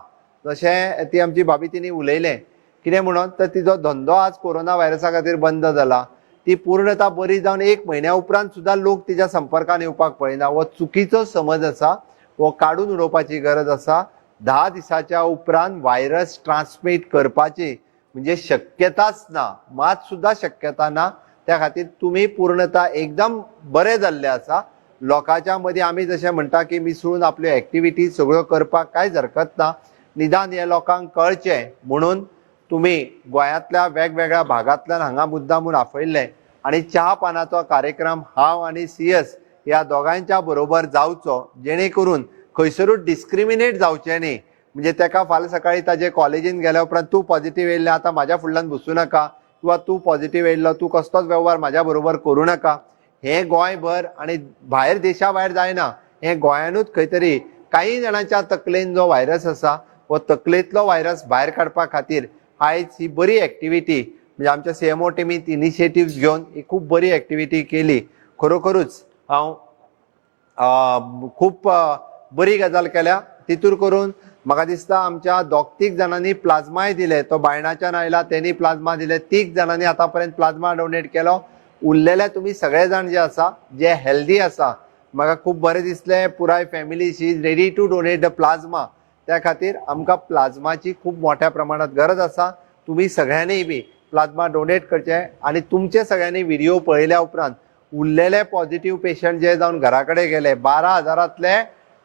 जशें ती आमची भाभी तिणी उलयलें कितें म्हणून तर तिजो धंदो आज कोरोना व्हायरसा खातीर बंद जाला ती पूर्णता बरी जावन 1 म्हयन्या उपरांत सुद्दां लोक तिच्या संपर्कान येवपाक पळयना हो चुकीचो समज आसा हो काडून उडोवपाची गरज आसा 10 दिसाच्या उपरांत व्हायरस ट्रान्समीट करपाची म्हणजे शक्यताच ना मात सुद्दां शक्यता ना त्या खातीर तुमी पूर्णता एकदम बरें जाल्ले आसा लोकांच्या मदीं आमी जशें म्हणटा की मिसळून आपल्यो एक्टिविटी सगळ्यो करपाक कांयच हरकत ना निदान हे लोकांक कळचें म्हणून तुम्ही गोंयांतल्या वेगवेगळ्या भागांतल्यान हांगा मुद्दामून आपयल्ले आनी च्या पानाचो कार्यक्रम हांव आनी CS ह्या दोगांच्या बरोबर जावचो जेणे करून खंयसरूच डिस्क्रिमिनेट जावचें न्ही म्हणजे ताका फाल्यां सकाळी ताजे कॉलेजीन गेल्या उपरांत तूं पॉझिटिव्ह येयल्लें आतां म्हाज्या फुडल्यान बसूं नाका किंवा तूं पॉझिटिव्ह येयल्लो तूं कसलोच वेव्हार म्हाज्या बरोबर करूं नाका हे गोंयभर आनी भायर देशा भायर जायना हे गोंयानूच खंय तरी काही जाणांच्या तकलेन जो व्हायरस आसा हो तकलेंतलो व्हायरस भायर काडपा खातीर आयज ही बरी एक्टिविटी म्हणजे आमच्या CMO टिमीत इनिशिएटिव्ह घेवन ही खूब बरी एक्टिविटी केली खरोखरूच हांव खूब बरी गजाल केल्या तितूर करून म्हाका दिसता आमच्या 2-3 जाणांनी प्लाझ्माय दिले तो बायणाच्यान आयला त्यांनी प्लाझ्मा दिले 3 जाणांनी आतां पर्यंत प्लाझ्मा डोनेट केलो उरलेले तुम्ही सगळे जाण जे आसा जे हेल्दी आसा, म्हाका खूब बरें दिसलें, पुराय family she is ready to donate the plasma. त्या खातीर आमकां प्लाझ्माची खूब मोठ्या प्रमाणात गरज आसा. तुम्ही सगळ्यांनी बी प्लाझ्मा डोनेट करचे आणि तुमचे सगळ्यांनी व्हिडिओ पळयल्या उपरांत उरलेले पॉझिटिव्ह पेशंट जे जावन घरा कडेन गेले, 12,000तले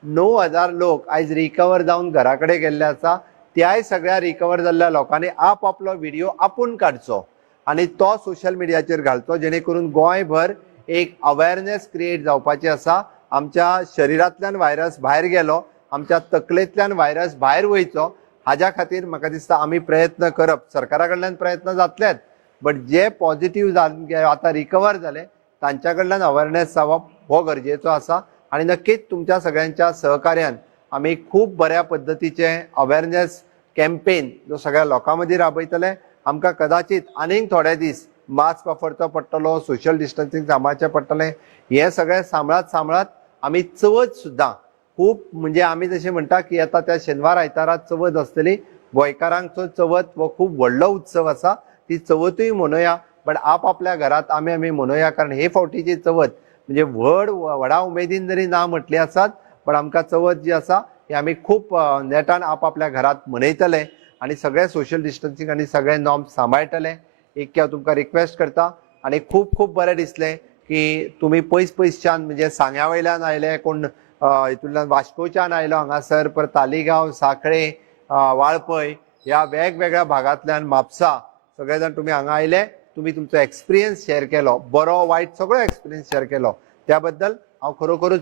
9,000 लोक आयज रिकवर जावन घरा कडेन गेल्ले आसा. त्याय सगळ्या रिकवर जाल्ल्या लोकांनी आपलो व्हिडिओ आपूण काडचो आणि तो सोशल मिडियाचेर घालचो, जेणे करून गोंयभर एक अवेअरनेस क्रिएट जावपाची आसा. आमच्या शरिरांतल्यान व्हायरस भायर गेलो, आमच्या तकलेंतल्यान व्हायरस भायर वयचो, हाज्या खातीर म्हाका दिसता आमी प्रयत्न करप. सरकारा कडल्यान प्रयत्न जातलेच, बट जे पॉझिटिव्ह आतां रिकवर जाले तांच्या कडल्यान अवेअरनेस जावप हो गरजेचो आसा. आणि नक्कीच तुमच्या सगळ्यांच्या सहकार्यान आमी खूब बऱ्या पद्धतीचे अवेअरनेस कॅम्पेन जो सगळ्या लोकां मदीं राबयतले. आमकां कदाचित आनीक थोडे दीस मास्क वापरचो पडटलो, सोशल डिस्टन्सिंग सांबाळचें पडटलें. हें सगळें सांबाळत आमी चवथ सुद्दां खूब, म्हणजे आमी जशें म्हणटा की आतां त्या शेनवार आयतारा चवथ आसतली. गोंयकारांचो चवथ हो खूब व्हडलो उत्सव आसा, ती चवथूय मनोवया, बट आपल्या घरात आमी मनोवया. कारण हे फावटीची चवथ म्हणजे व्हडा उमेदीन जरी ना म्हटली आसात, पण आमकां चवथ जी आसा ही आमी खूब नेटान आपल्या घरात मनयतले आणि सगळे सोशल डिस्टन्सिंग आणि सगळे नॉर्म्स सांबाळटले. एक हांव तुमकां रिक्वेस्ट करता. आणि खूब बरें दिसलें की तुमी पयसच्यान म्हणजे सांग्या वयल्यान आयले, कोण हितूंतल्यान वास्कोच्यान आयलो हांगासर, परत तालिगांव, सांखळे, वाळपय ह्या वेगवेगळ्या भागांतल्यान, म्हापसा, सगळे जाण तुमी हांगा आयले. तुम्ही तुमचो एक्सपिरियन्स शेअर केलो, बरो वायट सगळो एक्सपिरियन्स शेअर केलो, त्या बद्दल हांव खरोखरूच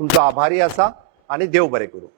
तुमचो आभारी आसा आणि देव बरें करूं.